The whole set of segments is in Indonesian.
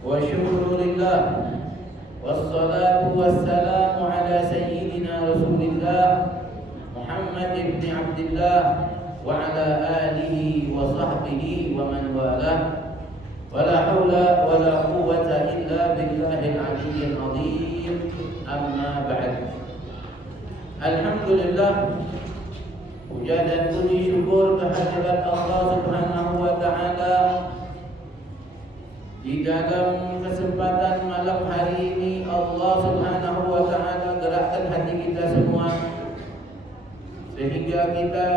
wa syukurillah wassalatu wassalamu ala sayyidina Rasulillah Muhammad ibn Abdullah wa ala alihi wa sahbihi wa man walah. Wala haula wala quwwata illa billahil aliyyil azim. Amma ba'd. Alhamdulillah, puja dan puji syukur kehadirat Allah Subhanahu wa taala. Di dalam kesempatan malam hari ini Allah Subhanahu wa taala gerakkan hati kita semua sehingga kita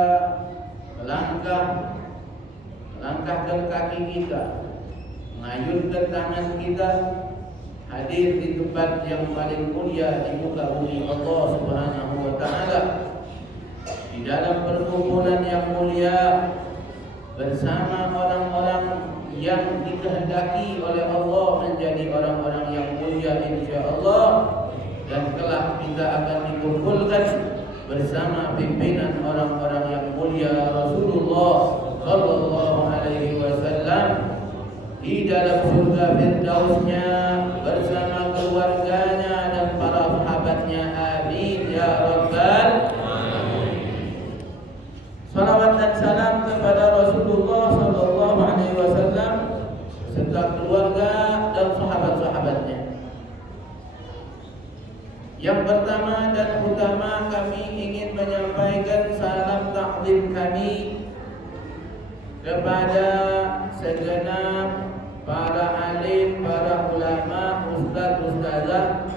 melangkahkan kaki kita, mengayunkan tangan kita, hadir di tempat yang paling mulia di muka bumi Allah Subhanahu wa taala, di dalam perkumpulan yang mulia bersama orang-orang yang dikehendaki oleh Allah menjadi orang-orang yang mulia insyaallah, dan kelak kita akan dikumpulkan bersama pimpinan orang-orang yang mulia Rasulullah sallallahu alaihi wasallam di dalam surga firdausnya bersama keluarganya dan para sahabatnya. Amin ya rabbal alamin. Salawat dan salam kepada Rasulullah sallallahu alaihi wasallam serta keluarga dan sahabat-sahabatnya. Yang pertama dan utama, kami ingin menyampaikan salam taklim kami kepada segenap para alim, para ulama, ustaz-ustazah,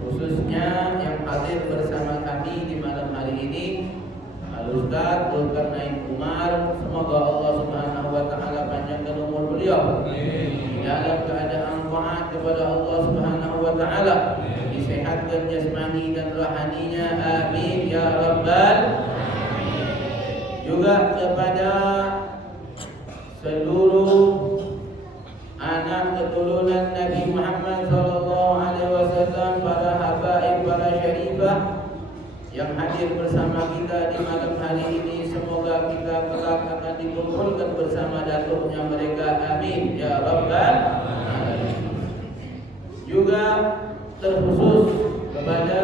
khususnya yang hadir bersama kami di malam hari ini, Al-Ustaz Zulkarnain Umar. Semoga Allah Subhanahu wa taala panjangkan umur beliau di dalam keadaan taat kepada Allah Subhanahu wa taala, disehatkan jasmani dan rohaninya. Amin ya rabbal alamin. Juga kepada seluruh anak keturunan Nabi Muhammad sallallahu alaihi wasallam, para habaib, para syarifah yang hadir bersama kita di malam hari ini. Semoga kita kelak akan dikumpulkan bersama datuknya mereka. Amin ya rabbal alamin. Juga terkhusus kepada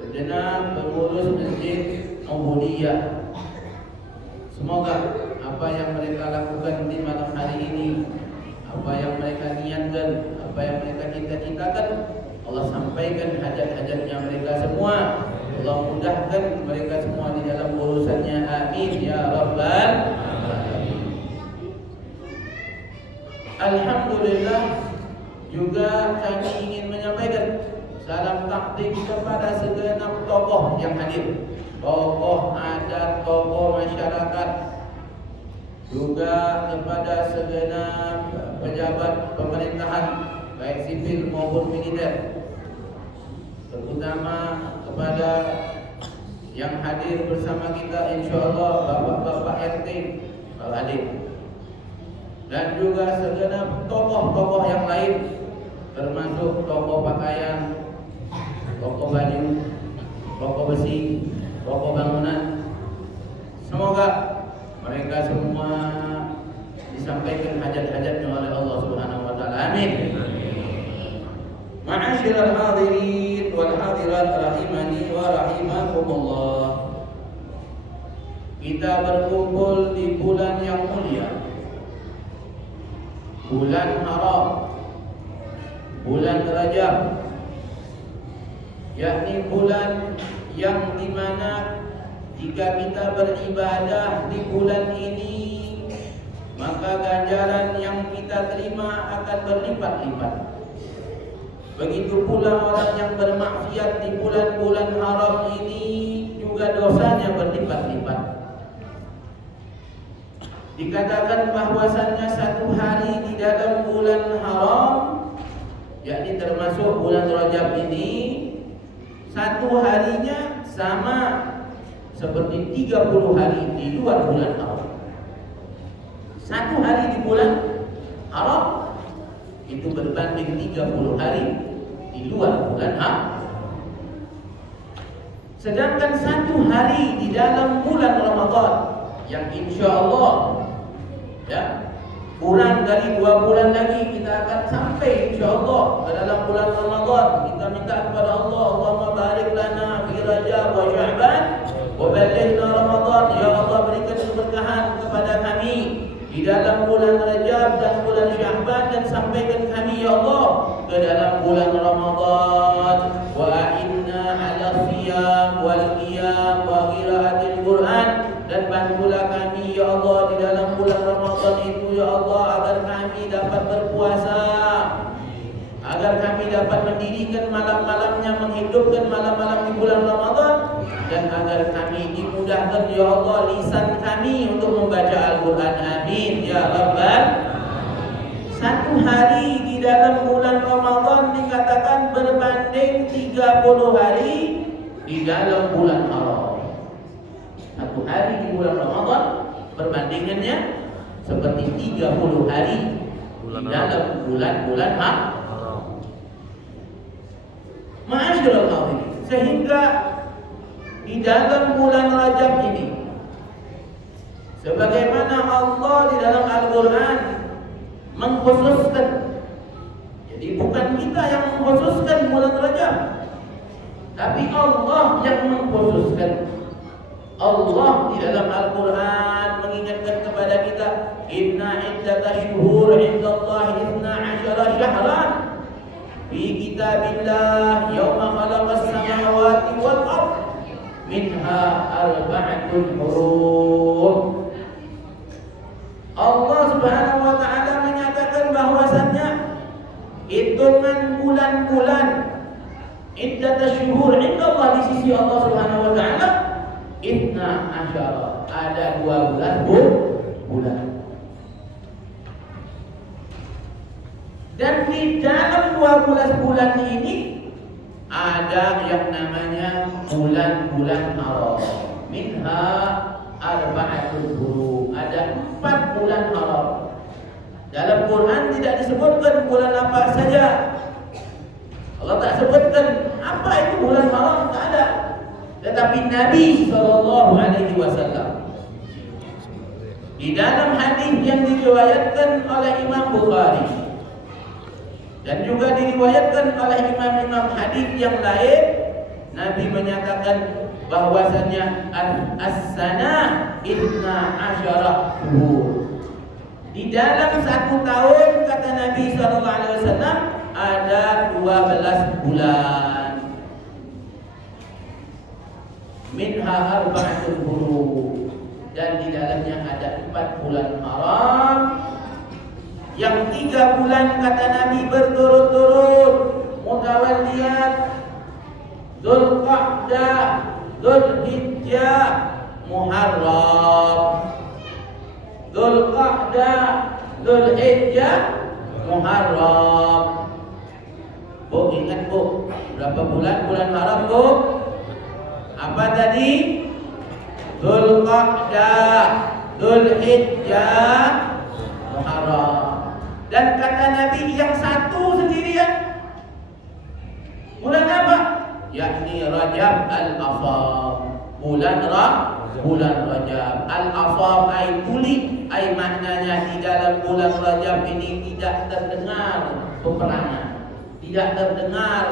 segenap pengurus Masjid Ubudiyah. Semoga apa yang mereka lakukan di malam hari ini, apa yang mereka niatkan, apa yang mereka cita-citakan, Allah sampaikan hajat-hajatnya mereka semua. Allah mudahkan mereka semua di dalam urusannya. Amin ya rabbal alamin. Alhamdulillah, juga kami ingin menyampaikan salam takdim kepada segenap tokoh yang hadir, tokoh adat, tokoh masyarakat, juga kepada segenap pejabat pemerintahan baik sipil maupun militer, terutama kepada yang hadir bersama kita insyaallah bapak-bapak RT kalau hadir, dan juga segenap tokoh-tokoh yang lain termasuk tokoh pakaian, tokoh baju, tokoh besi, tokoh bangunan. Semoga mereka semua disampaikan hajat-hajatnya oleh Allah Subhanahu wa taala. Amin. Ma'asyiral hadirin wal hadirat rahimani wa rahimakumullah. Kita berkumpul di bulan yang mulia, bulan haram, bulan Rajab, yakni bulan yang dimana jika kita beribadah di bulan ini, maka ganjaran yang kita terima akan berlipat-lipat. Begitu pula orang yang bermaksiat di bulan-bulan haram ini juga dosanya berlipat-lipat. Dikatakan bahwasannya satu hari di dalam bulan haram, yakni termasuk bulan Rajab ini, satu harinya sama seperti 30 hari di luar bulan haram. Satu hari di bulan haram itu berbanding 30 hari di luar bulan haram. Sedangkan satu hari di dalam bulan Ramadan yang insya Allah ya kurang dari 2 bulan lagi kita akan sampai insyaallah ke dalam bulan Ramadan. Kita minta kepada Allah, Allahumma barik lana fi Rajab wa Sya'ban wa ballighna Ramadan. Ya Allah, berikan keberkahan kepada kami di dalam bulan Rajab dan bulan Sya'ban, dan sampaikan kami ya Allah ke dalam bulan Ramadan. Wa inna 'ala siyam wal qiyam wa qiraatil Quran, dan bantulah kami ya Allah di dalam bulan Ramadan itu ya Allah, agar kami dapat berpuasa, agar kami dapat mendirikan malam-malamnya, menghidupkan malam-malam di bulan Ramadan, dan agar kami dimudahkan ya Allah lisan kami untuk membaca Al-Quran. Amin ya Rabbal. Satu hari di dalam bulan Ramadan dikatakan berbanding 30 hari di dalam bulan haram. Satu hari di bulan Ramadan perbandingannya seperti 30 hari di dalam bulan-bulan haram. Ma'asyiral hadirin, sehingga di dalam bulan Rajab ini, sebagaimana Allah di dalam Al-Quran mengkhususkan, jadi bukan kita yang mengkhususkan bulan Rajab, tapi Allah yang mengkhususkan. Allah di dalam Al-Quran mengingatkan kepada kita, inna iddatash shuhur indallahi 12 syahran fi kitabillah yawma khalaqas samawati wal ardh minha arba'atun hurum. Allah Subhanahu wa taala menyatakan bahwasannya hitungan bulan-bulan iddatash shuhur indallah di sisi Allah Subhanahu wa taala 12, ada 12 bulan. Dan di dalam 12 bulan ini ada yang namanya bulan-bulan haram. Minha arba'atul hurum, ada 4 bulan haram. Dalam Quran tidak disebutkan bulan apa saja. Allah tak sebutkan apa itu bulan haram, tak ada. Tetapi Nabi SAW di dalam hadis yang diriwayatkan oleh Imam Bukhari dan juga diriwayatkan oleh imam-imam hadis yang lain, Nabi menyatakan bahwasannya as-sanah 12 syuhur. Di dalam 1 tahun, kata Nabi SAW, ada 12 bulan. Minha arba'atul hurum, dan di dalamnya ada 4 bulan haram, yang 3 bulan kata Nabi berturut-turut mutawalliyat, Dzulqa'dah, Dzulhijjah, Muharram. Dzulqa'dah, Dzulhijjah, Muharram. Bu, ingat bu, berapa bulan haram bu? Apa tadi? Dzulqa'dah, Dzulhijjah, Muharram. Dan kata Nabi yang satu sendirian, bulan apa? Yakni Rajab al-Afam. Bulan Rajab al-Afam ay tuli, ay maknanya di dalam bulan Rajab ini tidak terdengar peperangan, tidak terdengar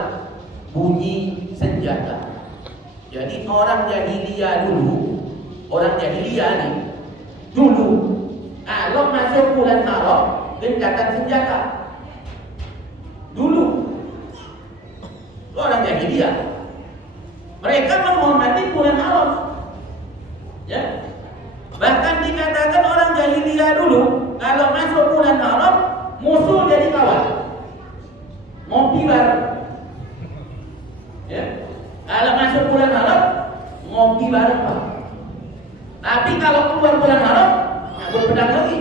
bunyi senjata. Jadi orang jahiliyah nih dulu kalau masuk bulan haram gencatan senjata. Dulu orang jahiliyah mereka menghormati bulan haram, ya. Bahkan dikatakan orang jahiliyah dulu kalau masuk bulan haram musuh jadi kawan, ngopi bareng, ya. Kalau masuk bulan haram ngopi bareng Pak. Tapi kalau keluar bulan haram ngabur pedang lagi,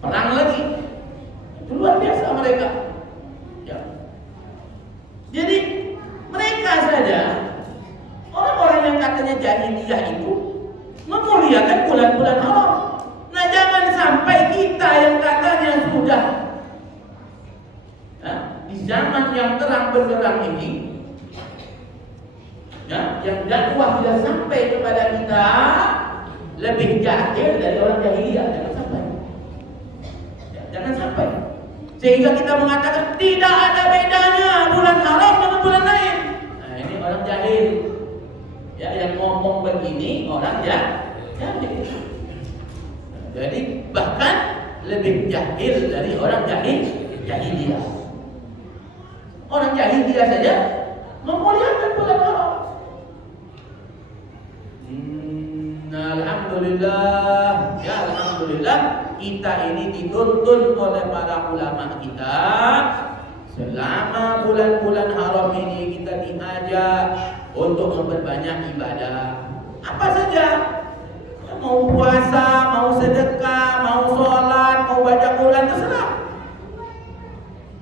perang lagi. Itu luar biasa mereka, ya. Jadi mereka saja orang-orang yang katanya jahiliyah itu memuliakan bulan-bulan haram. Nah, jangan sampai kita yang katanya sudah di zaman yang terang benderang ini, ya, yang dakwah sudah sampai kepada kita lebih jahil dari orang jahiliyah. Jangan sampai. Sehingga kita mengatakan tidak ada bedanya bulan haram dengan bulan lain. Nah, ini orang jahil. Ya, yang ngomong begini orang jahil. Jadi bahkan lebih jahil dari orang jahiliyah. Orang jahiliyah saja memuliakan bulan haram. Alhamdulillah, ya alhamdulillah kita ini dituntun oleh para ulama kita selama bulan-bulan haram ini kita diajak untuk memperbanyak ibadah. Apa saja? Ya, mau puasa, mau sedekah, mau sholat, mau baca Quran, terserah.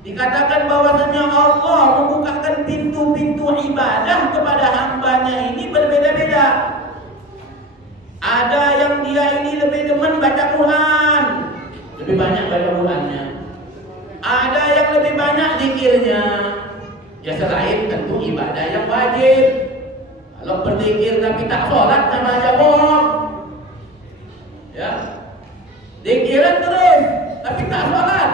Dikatakan bahwasanya Allah membukakan pintu-pintu ibadah kepada hambanya ini berbeda-beda. Ada yang dia ini lebih demen baca Quran, lebih banyak baca Qurannya. Ada yang lebih banyak zikirnya. Ya selain tentu ibadah yang wajib. Kalau berzikir tapi tak sholat sama aja bohong. Ya, zikiran terus tapi tak sholat.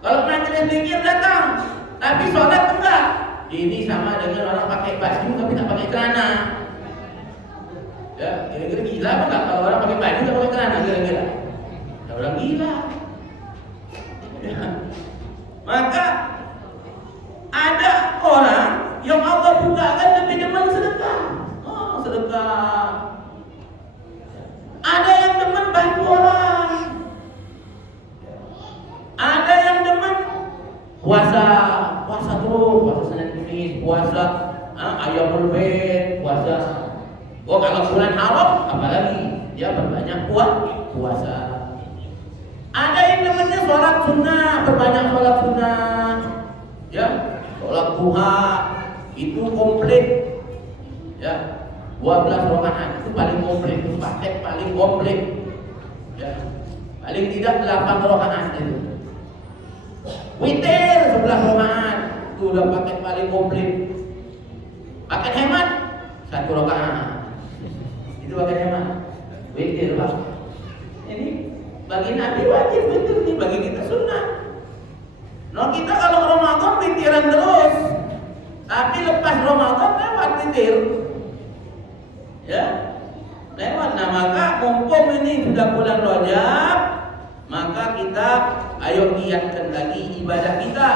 Kalau majelis zikir datang tapi sholat enggak, ini sama dengan orang pakai baju tapi tak pakai celana. Ya, kira-kira gila apa enggak kalau orang pakai baju tak pakai celana kira-kira? Ya orang gila. Ya. Maka ada orang yang Allah bukakan lebih demen sedekah. Oh, sedekah. Ada yang demen bantu orang. Ada yang demen puasa terus, puasa Senin Kamis, puasa Ayyamul Bid, puasa. Oh, kalau bulan haram apalagi dia berbanyak puasa. Ada yang namanya sholat sunnah, berbanyak sholat sunnah. Ya, sholat duha itu komplit. Ya, 12 rakaat itu paling komplit, itu paket paling komplit. Ya, paling tidak 8 rakaat itu. Witir 11 rakaat itu udah paket paling komplit. Paket hemat 1 rakaat. Itu paket hemat. Witir, Pak. Ini bagi Nabi wajib witir, ini bagi kita sunnah. No, kita kalau Ramadan witiran terus, tapi lepas Ramadan lewat witir. Ya, lewat. Nah, maka mumpung ini sudah bulan Rajab, maka kita ayo giatkan lagi ibadah kita,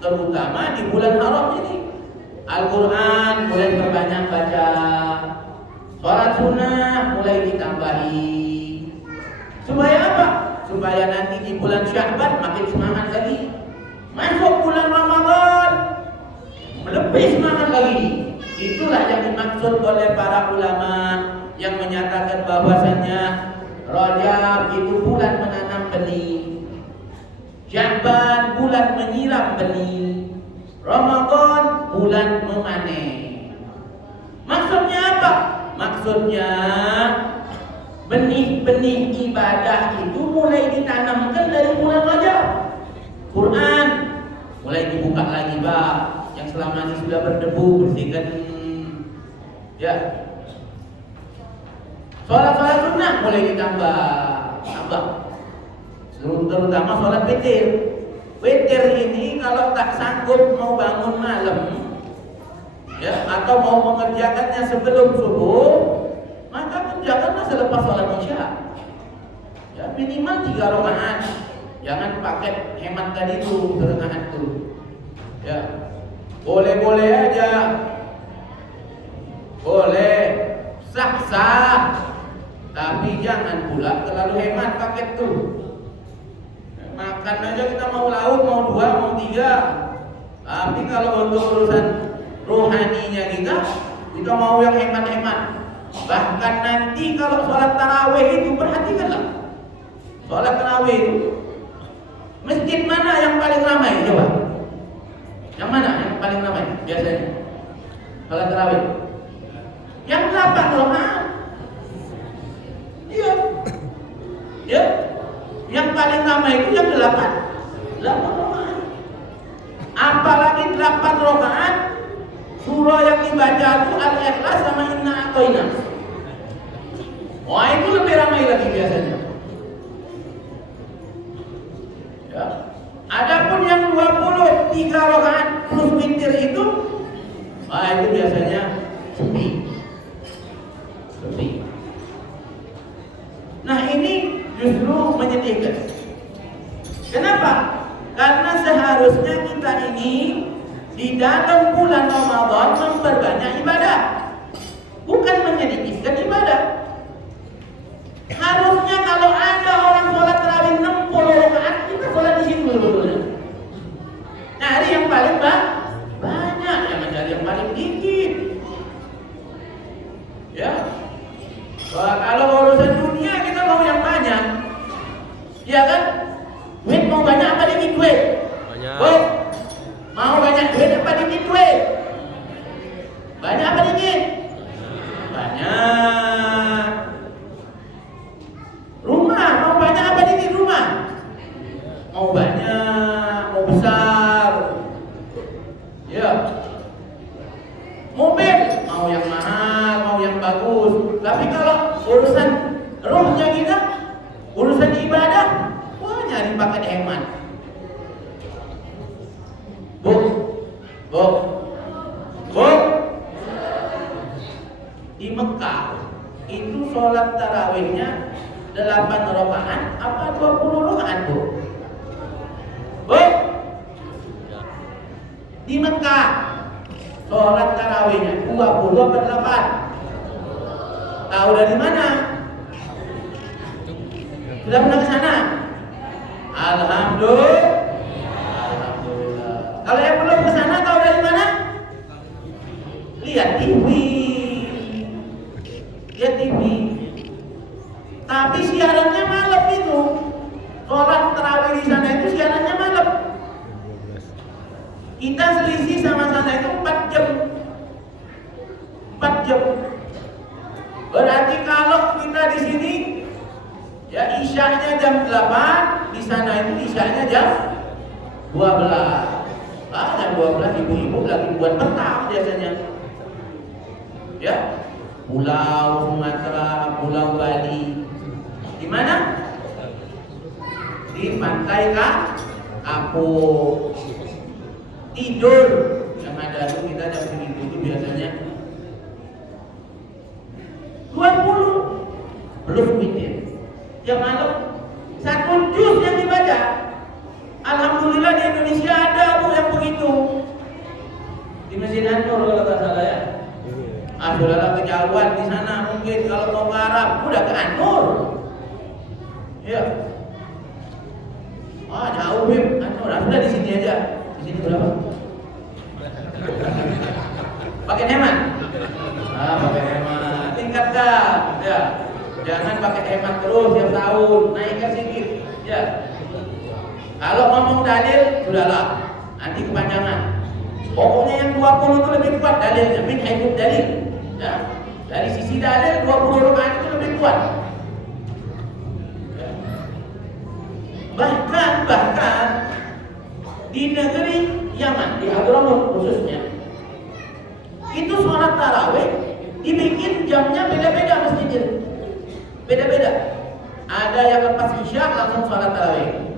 terutama di bulan haram ini. Al-Quran mulai berbanyak baca, sholat sunnah mulai ditambahi. Supaya apa? Supaya nanti di bulan Sya'ban makin semangat lagi. Masuk bulan Ramadan lebih semangat lagi. Itulah yang dimaksud oleh para ulama yang menyatakan bahwasannya Rajab itu bulan menanam benih, Sya'ban bulan menyiram benih, Ramadan bulan memanen. Maksudnya apa? Maksudnya benih-benih ibadah itu mulai ditanamkan dari bulan Rajab. Quran mulai dibuka lagi, Pak. Yang selama ini sudah berdebu bersihkan. Ya. Sholat-sholat sunnah mulai ditambah. Terutama sholat witir. Witir ini kalau tak sanggup mau bangun malam, ya, atau mau mengerjakannya sebelum subuh, maka kerjakanlah selepas sholat isya. Ya, minimal 3 rakaat. Jangan pakai hemat tadi itu, rakaat itu. Ya, boleh-boleh aja, boleh sah-sah, tapi jangan pula terlalu hemat paket tuh. Makan aja kita mau lauk, mau 2, mau 3. Tapi kalau untuk urusan rohaninya kita mau yang hemat-hemat. Bahkan nanti kalau sholat tarawih itu, perhatikanlah, sholat tarawih itu masjid mana yang paling ramai? Coba, yang mana yang paling ramai biasanya sholat tarawih? Yang 8 rakaat. Iya, ya. Yang paling ramai itu yang 8 rakaat. Apalagi 8 rakaat, surah yang dibaca itu Al-Ikhlas sama Inna A'thaina. Wah, itu lebih ramai lagi biasanya. Ya. Adapun 3 rakaat plus witir itu, itu biasanya sepi. Nah ini justru menyedihkan. Kenapa? Karena seharusnya kita ini di dalam bulan Ramadan memperbanyak ibadah, bukan menyedikitkan ibadah. Harusnya kalau ada orang sholat tarawih 60 rakaat, kita sholat di sini dulu. Cari yang paling banyak, jangan cari yang paling dikit. Ya. Kalau urusan dunia kita mau yang banyak, ya kan? Duit mau banyak apa dikit duit? Banyak. Mau banyak duit apa dikit duit? Banyak apa dikit? Banyak. Rumah mau banyak apa dikit rumah? Mau banyak, mau besar. Ya. Mobil mau yang mahal, mau yang bagus. Tapi kalau urusan rohnya kita, urusan ibadah, nyari paket hemat. Bu. Di Mekah itu sholat tarawihnya 8 rakaat apa 20 rakaat, Bu? Di Mekah sholat tarawihnya 20 apa 8? Tahu dari mana? Sudah pernah ke sana? Alhamdulillah. Kalau yang belum ke sana tahu dari mana? Lihat TV. Tapi siarannya malam itu. Sholat tarawih di sana itu siarannya malam. Kita selisih sama sana itu 4 jam. 4 jam. Berarti kalau kita di sini ya isyanya jam 8, di sana itu isyanya jam 12. Jam 12 ibu-ibu lagi buat petang biasanya. Ya, Pulau Sumatera, Pulau Bali. Di mana? Di pantai Kapuk. Tidur. Yang ada itu kita jam segitu itu biasanya 20 belum witir. Yang malam 1 juz yang dibaca. Alhamdulillah di Indonesia ada Bu yang begitu. Di Masjid An-Nur kalau tak salah ya. Saudara kejauhan di sana mungkin kalau mau ke Arab udah ke An-Nur. Ya. Jauh Bim, An-Nur. Sudah di sini aja. Di sini berapa? Pakai hemat. Pakai hemat. Tingkatkan. Ya. Jangan pakai hemat terus tiap tahun, naikkan sedikit. Ya. Kalau ngomong dalil, sudahlah, nanti kepanjangan. Pokoknya yang 20 itu lebih kuat dalilnya, min haitsu dalil. Ya. Dari sisi dalil 20 rakaat itu lebih kuat. Ya. Bahkan di negeri Yaman, di Hadramaut khususnya, itu sholat tarawih dibikin jamnya beda-beda masjidnya. Beda-beda. Ada yang lepas isya langsung sholat tarawih.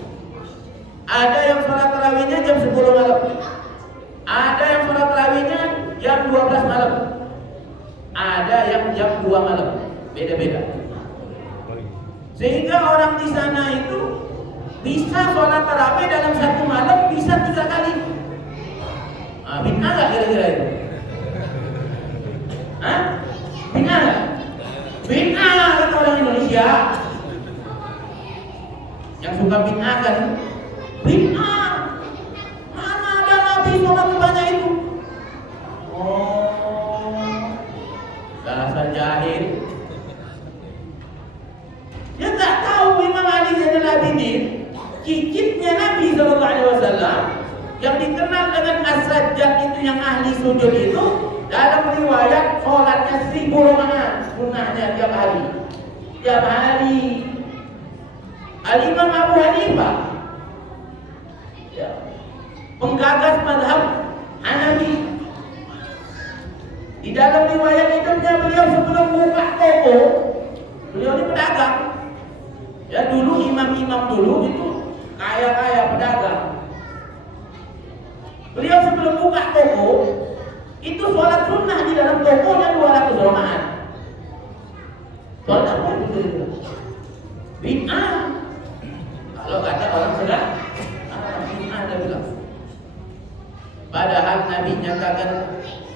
Ada yang sholat tarawihnya jam 10 malam. Ada yang sholat tarawihnya jam 12 malam. Ada yang jam 2 malam. Beda-beda. Sehingga orang di sana itu bisa sholat tarawih dalam 1 malam bisa 3 kali. Bid'ah nggak kira-kira itu? Bid'ah nggak? Bid'ah kata orang Indonesia. Yang suka bid'ah kan? Bid'ah. Mana ada Nabi sholat sebanyak itu? Dasar jahil. Dia tak tahu Imam Ali Zainal Abidin, cicitnya Nabi SAW yang dikenal dengan as-sajjad itu, yang ahli sujud itu, dalam riwayat sholatnya 1000 rakaat sunnahnya tiap hari. Tiap hari. Al-Imam Abu Hanifah, ya, penggagas mazhab Hanafi, di dalam riwayat hidupnya beliau sebelum buka toko, beliau ini pedagang. Ya, dulu imam-imam dulu itu kaya-kaya pedagang. Beliau sebelum buka toko itu sholat sunnah di dalam tokonya 200 rakaat. Sholat apa itu? Bid'ah. Kalau kata orang sedang bid'ah ada bilang. Padahal Nabi nyatakan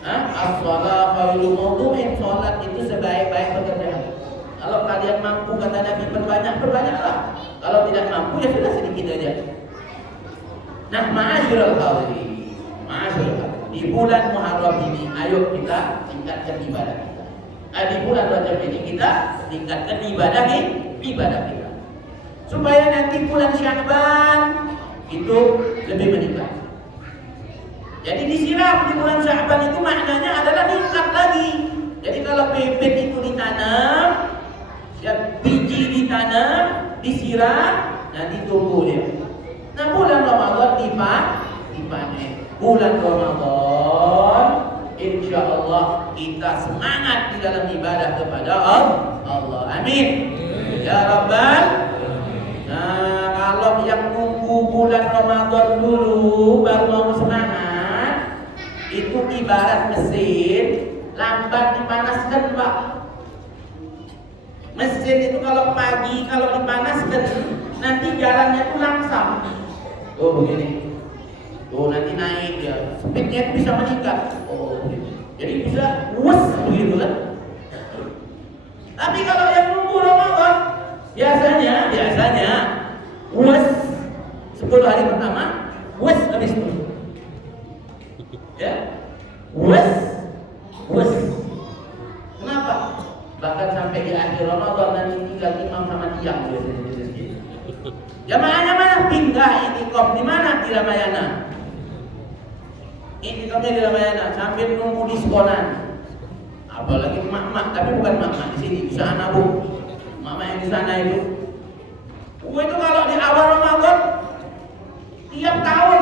as-shalah khairu mawdu'in, sholat itu sebaik-baik pekerjaan. Kalau kalian mampu, kata Nabi, berbanyaklah. Kalau tidak mampu ya sudah sedikit aja. Nah, ma'asyiral hadirin, di bulan Muharram ini ayo kita tingkatkan ibadah kita. Di bulan Rajab ini kita tingkatkan ibadah kita. Supaya nanti bulan Sya'ban itu lebih meningkat. Jadi disiram di bulan Sya'ban itu maknanya adalah meningkat lagi. Jadi kalau bibit itu ditanam, ya biji ditanam, disiram, nanti tumbuh dia. Nah, bulan Ramadan dipanen. Bulan Ramadan insya Allah kita semangat di dalam ibadah kepada Allah. Amin. Ya Rabbal. Nah, kalau yang nunggu bulan Ramadan dulu baru mau semangat, itu ibarat mesin lambat dipanaskan, Pak. Mesin itu kalau pagi kalau dipanaskan nanti jalannya itu langsam. Oh begini. Oh nanti naik ya, speednya bisa meningkat. Oh begini. Jadi bisa wes begitu kan. Tapi kalau yang nunggu Ramadan biasanya wes 10 hari pertama wes habis itu. Ya. Wes. Kenapa? Bahkan sampai di akhir Ramadan nanti tinggal imam sama tiang biasanya. Jamaahnya mana? Pindah itikaf di mana? Di Ramayana. Itikafnya di Ramayana sambil nunggu diskonan. Apalagi mak-mak, tapi bukan mak-mak di sini, di sana Bu. Mak-mak yang di sana itu. Itu kalau di awal Ramadan tiap tahun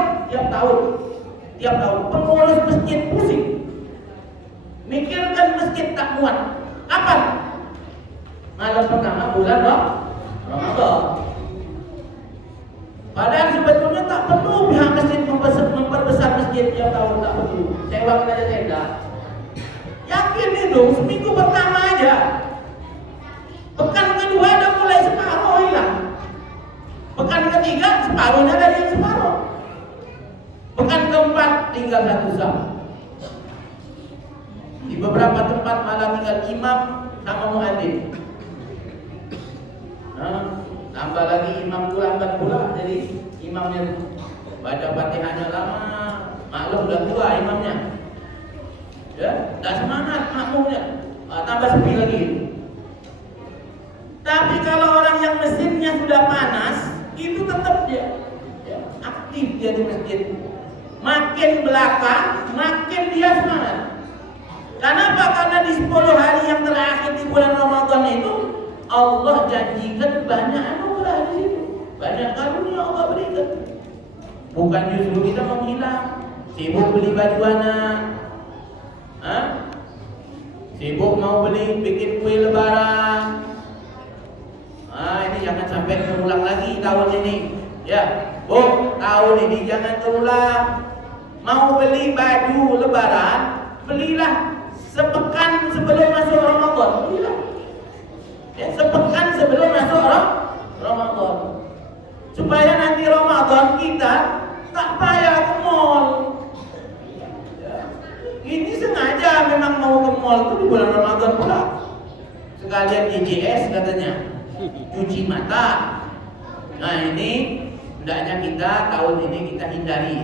pengurus masjid pusing. Mikirkan masjid tak muat. Kapan? Malam pertama bulan Ramadan. Padahal sebetulnya tak perlu pihak masjid memperbesar masjid tiap tahun, tak perlu. Sewakan aja tenda. Yakin itu seminggu pertama aja. Pekan kedua udah mulai separuh hilang. Pekan ketiga separuhnya dari yang separuh. Pekan keempat tinggal 1 jam. Di beberapa tempat malah tinggal imam sama muadzin. Tambah lagi imam lambat pula, jadi imamnya baca Fatihahnya lama, maklum udah tua imamnya. Ya, tak semangat makmumnya. Tambah sepi lagi. Tapi kalau orang yang mesinnya sudah panas, itu tetap dia aktif dia di masjid. Makin belakang, makin dia semangat. Kenapa? Karena di 10 hari yang terakhir di bulan Ramadan itu Allah janjikan banyak anugerah di situ. Banyak karunia Allah berikan. Bukan justru kita menghilang, sibuk beli baju anak, sibuk mau beli bikin kue lebaran. Ini jangan sampai terulang lagi tahun ini. Ya, Bu, tahun ini jangan terulang. Mau beli baju lebaran, belilah sepekan sebelum masuk Ramadan. Belilah. Ya, sepekan sebelum masuk Ramadan. Supaya nanti Ramadan kita tak payah ke mall. Ya. Ini sengaja memang mau ke mall itu di bulan Ramadan pula. Sekalian DJS katanya, cuci mata. Nah ini hendaknya kita tahun ini kita hindari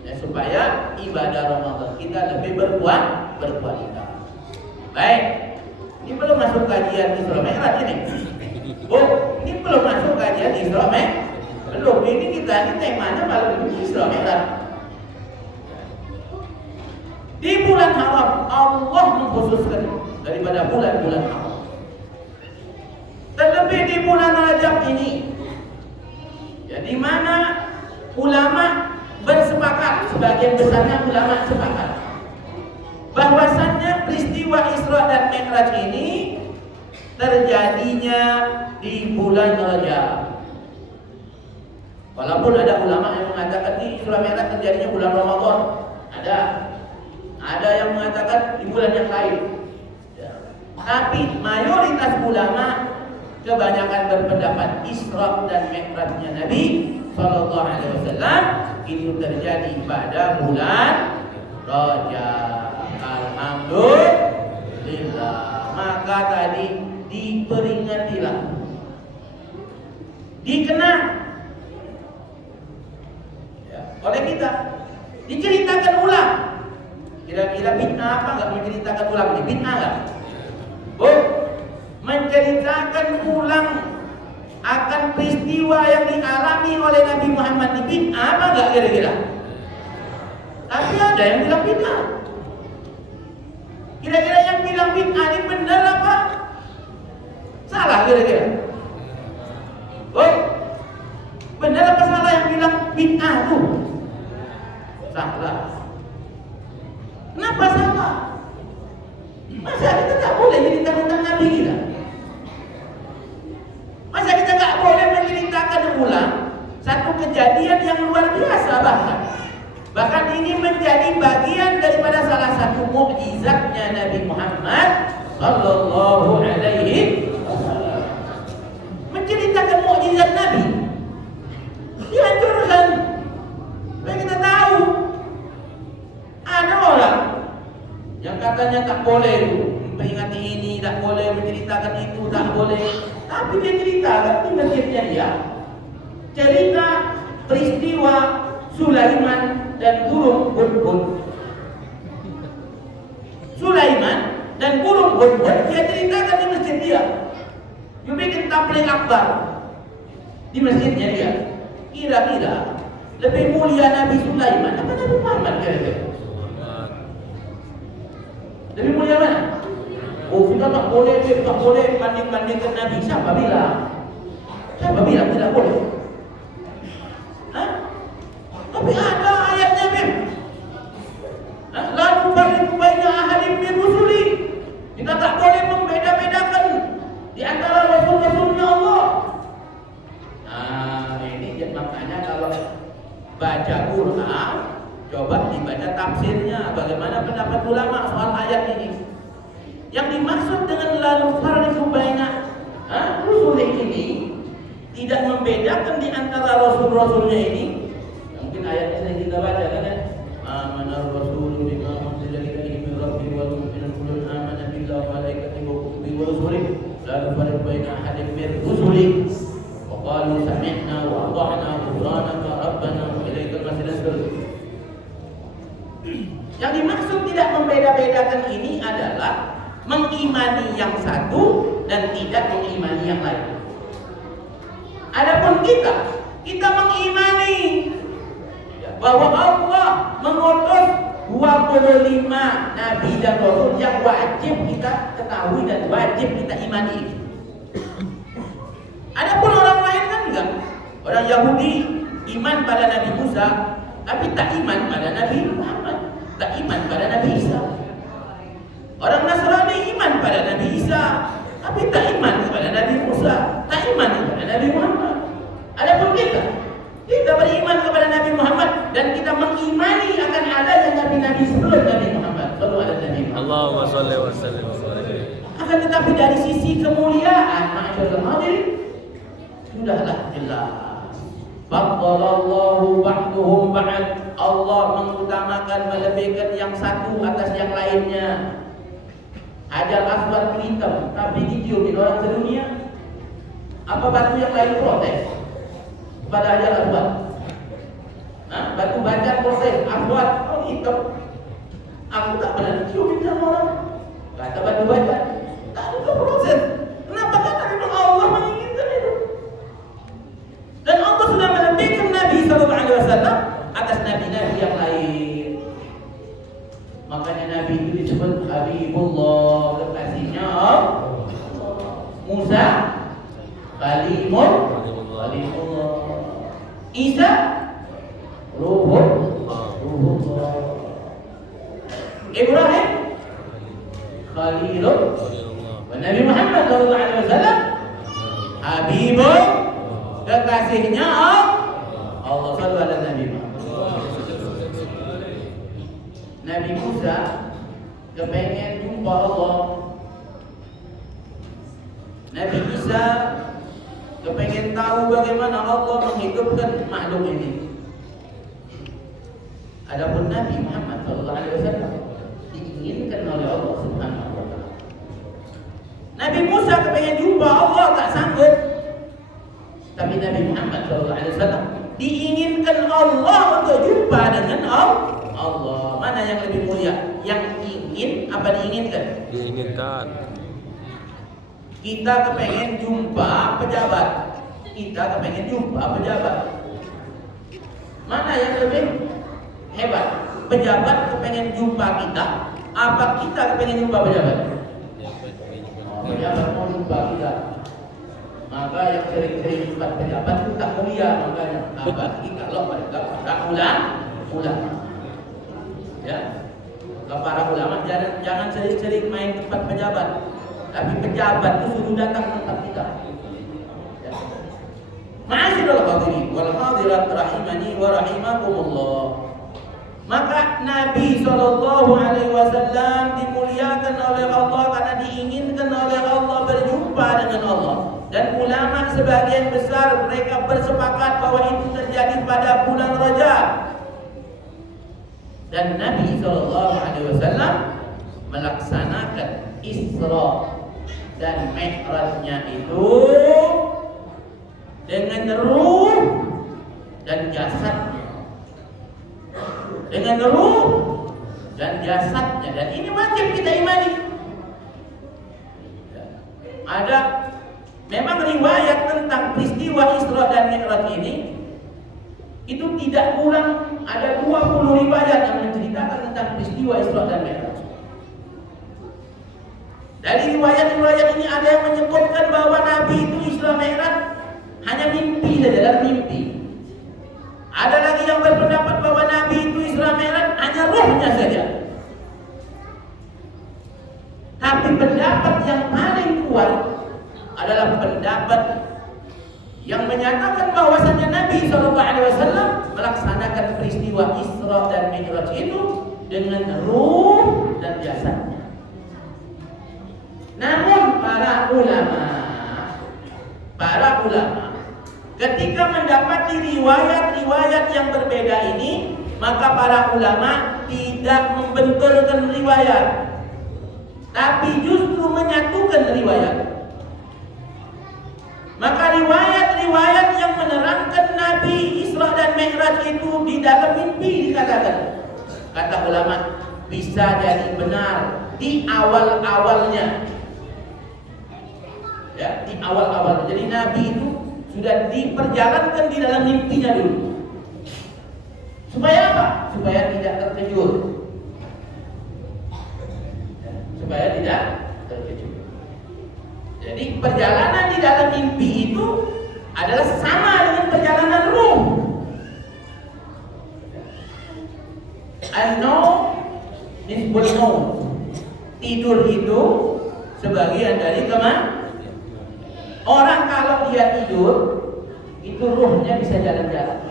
ya, supaya ibadah Ramadan kita lebih berkualitas. Baik. Ini belum masuk kajian Isra Mi'raj ini. Ini belum masuk kajian Isra Mi'raj. Belum, ini kita temanya malam ini Isra Mi'raj. Di bulan haram Allah mengkhususkan daripada bulan-bulan haram. Terlebih di bulan Rajab ini. Ya, di mana ulama bersepakat, sebagian besarnya ulama sepakat bahwasannya peristiwa Isra dan Mi'raj ini terjadinya di bulan Rajab. Walaupun ada ulama yang mengatakan ini Isra Mi'raj terjadinya bulan Ramadan, ada yang mengatakan di bulan yang lain. Ya. Tapi mayoritas ulama kebanyakan berpendapat Isra dan Mi'rajnya Nabi Sallallahu Alaihi Wasallam itu terjadi pada bulan Rajab. Alhamdulillah. Maka tadi diperingatilah, dikenang ya, oleh kita, diceritakan ulang. Kira-kira bid'ah apa nggak menceritakan ulang? Ini bid'ah nggak? Menceritakan ulang akan peristiwa yang dialami oleh Nabi Muhammad di bid'ah apa nggak kira-kira? Tapi ada yang bilang bid'ah. Kira-kira yang bilang bid'ah ini benar apa? Salah kira-kira? Benar apa salah yang bilang bid'ah tuh? Salah. Kenapa salah? Masa kita tak boleh cerita tentang Nabi kita? Masa kita tak boleh menceritakan ulang satu kejadian yang luar biasa bahkan ini menjadi bagian daripada salah satu mukjizatnya Nabi Muhammad Sallallahu Alaihi Wasallam. Menceritakan mukjizat Nabi dianjurkan. Supaya kita tahu ada orang yang katanya tak boleh memperingati ini, tak boleh menceritakan itu, tak boleh. Tapi dia ceritakan di masjidnya dia cerita peristiwa Sulaiman dan burung bunbun. Sulaiman dan burung bunbun dia ceritakan di masjid dia. Dia bikin tabligh akbar di masjidnya dia. Kira-kira lebih mulia Nabi Sulaiman apa Nabi Muhammad kira-kira? Lebih mulia mana? Kita tak boleh banding-bandingkan Nabi. Siapa bilang? Tidak boleh? Hah? Tapi ada ayatnya, Bim. La nufarriqu baina ahadin min rusuli. Kita tak boleh membeda-bedakan di antara rasul-rasulnya Allah. Ini makanya kalau baca Quran, coba dibaca tafsirnya. Bagaimana pendapat ulama soal ayat ini? Yang dimaksud dengan la nufarriqu baina rusuli ini tidak membedakan di antara rasul-rasulnya ini. Mungkin ayatnya sering kita baca kan ya. Amanar rasulu bima unzila ilaihi min rabbih wal mu'minun kullun amana billahi wa malaikatihi wa kutubihi wa rusulihi la nufarriqu baina ahadin min rusulihi wa qalu sami'na wa ata'na ghufranaka rabbana wa ilaikal masir. Yang dimaksud tidak membeda-bedakan ini adalah mengimani yang satu dan tidak mengimani yang lain. Adapun kita mengimani bahwa Allah mengutus 25 nabi dan rasul yang wajib kita ketahui dan wajib kita imani. Adapun orang lain kan enggak. Orang Yahudi iman pada Nabi Musa, tapi tak iman pada Nabi Muhammad, tak iman pada Nabi Isa. Orang Nasrani iman pada Nabi Isa, tapi tak iman kepada Nabi Musa, tak iman kepada Nabi Muhammad. Adapun kita beriman kepada Nabi Muhammad dan kita mengimani akan adanya nabi-nabi sebelum Nabi Muhammad. Allahumma shalli wa sallim wa barik. Akan tetapi dari sisi kemuliaan, ma'asyiral hadirin, sudahlah jelas. Faddalallahu ba'duhum ba'd. Allah mengutamakan, melebihkan yang satu atas yang lainnya. Hajar Aswad hitam, tapi diciumin orang sedunia. Apa batu yang lain protes pada Hajar Aswad? Batu bacan protes, Aswad hitam. Aku tak pernah diciumin sama orang. Kata batu bacan, tak ada proses. Kenapa? Karena memang Allah menginginkan itu. Dan Allah sudah melebihkan Nabi SAW atas nabi-nabi yang lain. Makanya Nabi itu disebut Habibullah, kekasihnya Musa, Kalimullah, Isa, Ruhullah, Ibrahim, Khalilullah, Nabi Muhammad SAW, Habibullah, kekasihnya Allah shallu ala Nabi Muhammad. Nabi Musa kepengen jumpa Allah. Nabi Isa kepengen tahu bagaimana Allah menghidupkan makhluk ini. Adapun Nabi Muhammad sallallahu alaihi wasallam diinginkan oleh Allah Subhanahu wa taala. Nabi Musa kepengen jumpa Allah tak sanggup. Tapi Nabi Muhammad sallallahu alaihi wasallam diinginkan Allah untuk jumpa dengan Allah. Mana yang lebih mulia? Yang ingin apa diinginkan? Diinginkan. Kita kepengen jumpa pejabat. Kita kepengen jumpa pejabat. Mana yang lebih hebat? Pejabat kepengen jumpa kita, apa kita kepengen jumpa pejabat? Pejabat mau jumpa kita. Maka yang sering-sering jumpa pejabat itu tak mulia makanya. Apalagi kalau mereka para ulama. Ya. Kalau para ulama jangan sering-sering main tempat pejabat. Tapi pejabat itu suruh datang ke tempat kita. Ya. Ma'asyiral hadirin wal hadirat rahimani wa rahimakumullah. Maka Nabi sallallahu alaihi wasallam dimuliakan oleh Allah karena diinginkan oleh Allah berjumpa dengan Allah. Dan ulama sebagian besar mereka bersepakat bahwa itu terjadi pada bulan Rajab. Dan Nabi sallallahu alaihi wasallam melaksanakan Isra dan Mi'rajnya itu dengan ruh dan jasadnya. Dengan ruh dan jasadnya, dan ini wajib kita imani. Ada memang riwayat tentang peristiwa Isra dan Mi'raj ini itu tidak kurang, ada 20 riwayat yang menceritakan tentang peristiwa Isra dan Mi'raj. Dari riwayat-riwayat ini ada yang menyebutkan bahwa Nabi itu Isra Mi'raj hanya mimpi saja, dalam mimpi. Ada lagi yang berpendapat bahwa Nabi itu Isra Mi'raj hanya rohnya saja. Tapi pendapat yang paling kuat adalah pendapat yang menyatakan bahwasanya Nabi SAW melaksanakan peristiwa Isra dan Mi'raj itu dengan ruh dan jasadnya. Namun para ulama ketika mendapati riwayat-riwayat yang berbeda ini, maka para ulama tidak membenturkan riwayat, tapi justru menyatukan riwayat. Maka riwayat-riwayat yang menerangkan Nabi Isra dan Mi'raj itu di dalam mimpi dikatakan, kata ulama, bisa jadi benar di awal-awalnya. Ya, di awal-awalnya. Jadi Nabi itu sudah diperjalankan di dalam mimpinya dulu. Supaya apa? Supaya tidak terkejut. Supaya tidak terkejut. Jadi perjalanan di dalam mimpi itu adalah sama dengan perjalanan ruh. An-naum nisbul naum. Tidur itu sebagian dari kemana? Orang kalau dia tidur, itu ruhnya bisa jalan-jalan.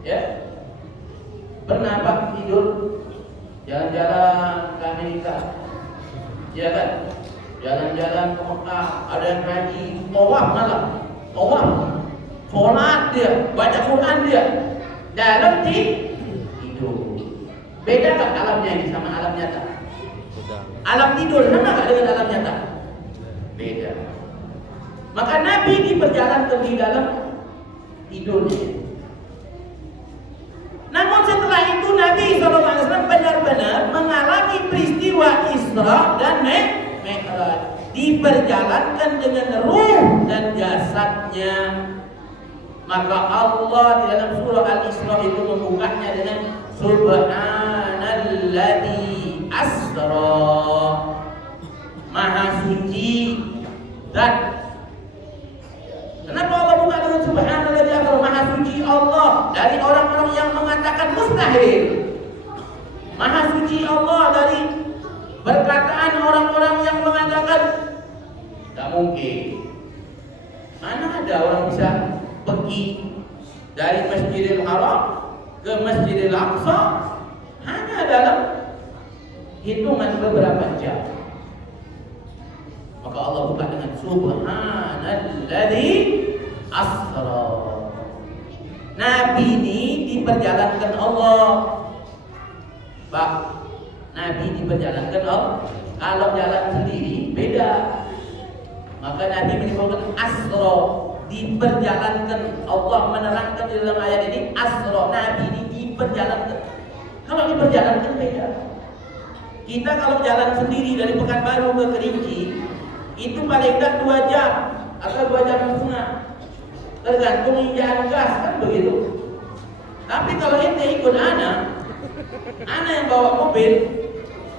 Ya, pernah apa tidur jalan-jalan ke Amerika, ya kan? Jalan-jalan ke Mekah, ada yang haji, tawaf malah, tawaf, sholat dia, baca Quran dia, dalam tidur. Beda kan alamnya ini sama alam nyata? Alam tidur sama nggak dengan alam nyata? Beda. Maka Nabi diperjalankan di dalam tidurnya. Namun setelah itu Nabi SAW benar-benar mengalami peristiwa Isra dan Mi'raj, diperjalankan dengan ruh dan jasadnya. Maka Allah di dalam surah Al-Isra itu membukanya dengan Subhanalladzi asra, Maha suci dan kenapa Allah buka dengan Subhanalladzi asra, Maha suci Allah dari orang-orang yang mengatakan mustahil. Maha suci Allah dari perkataan orang-orang yang mengatakan tak mungkin. Mana ada orang bisa pergi dari Masjidil Haram ke Masjidil Aqsa hanya dalam hitungan beberapa jam. Maka Allah buka dengan Subhanalladzi asra. Nabi ini diperjalankan Allah. Pak, Nabi diperjalankan Allah. Kalau jalan sendiri beda. Maka Nabi menyebutkan asra, diperjalankan. Allah menerangkan di dalam ayat ini asra, Nabi ini diperjalankan. Kalau diperjalankan beda. Kita kalau jalan sendiri dari Pekanbaru ke Kerinci itu paling tidak 2 jam atau 2 jam setengah, tergantung injak gas, kan begitu. Tapi kalau ente ikut ana yang bawa mobil,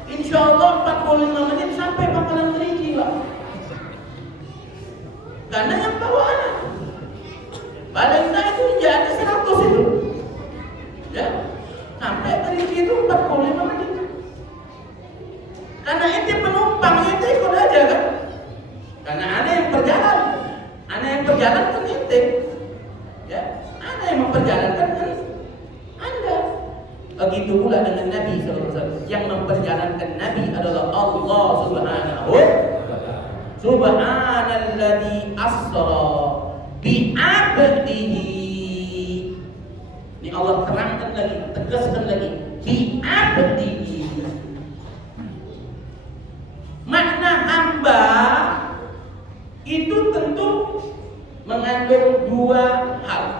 insya Allah 45 menit sampai Pangkalan Kerinci, Pak. Karena yang bawa ana paling tidak itu injak 100 itu, ya, sampai Kerinci itu 45 menit. Karena ente penumpang, ente ikut aja kan. Karena ada yang berjalan kan ente, ya, ada yang memperjalankan kan Anda. Begitu pula dengan Nabi SAW. Yang memperjalankan Nabi adalah Allah Subhanahu wa ta'ala. Subhanalladzi asra bi 'abdihi. Ini Allah terangkan lagi, tegaskan lagi, bi 'abdihi. Makna hamba itu tentu mengandung 2 hal,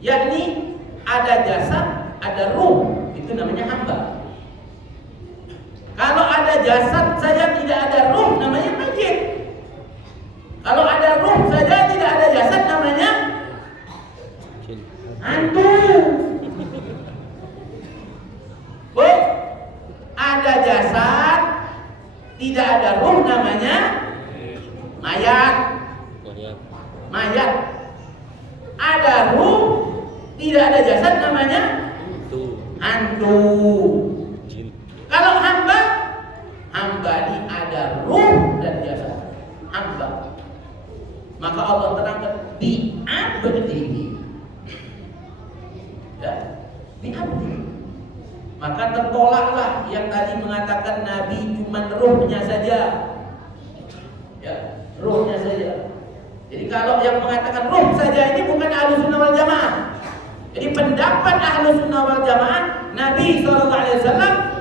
yakni ada jasad, ada ruh, itu namanya hamba. Kalau ada jasad saja tidak ada ruh, namanya mayit. Kalau ada ruh saja tidak ada jasad, namanya hantu. Bu, ada jasad tidak ada ruh, namanya mayat. Mayat. Ada ruh, tidak ada jasad, namanya hantu. Kalau hamba ini ada ruh dan jasad. Hamba. Maka Allah terangkan bi 'abdihi. Ya, bi 'abdihi. Maka tertolaklah yang tadi mengatakan Nabi cuma ruhnya saja. Ya, ruhnya saja. Jadi kalau yang mengatakan ruh saja ini bukan Ahlussunnah wal Jamaah. Jadi pendapat Ahlussunnah wal Jamaah, Nabi SAW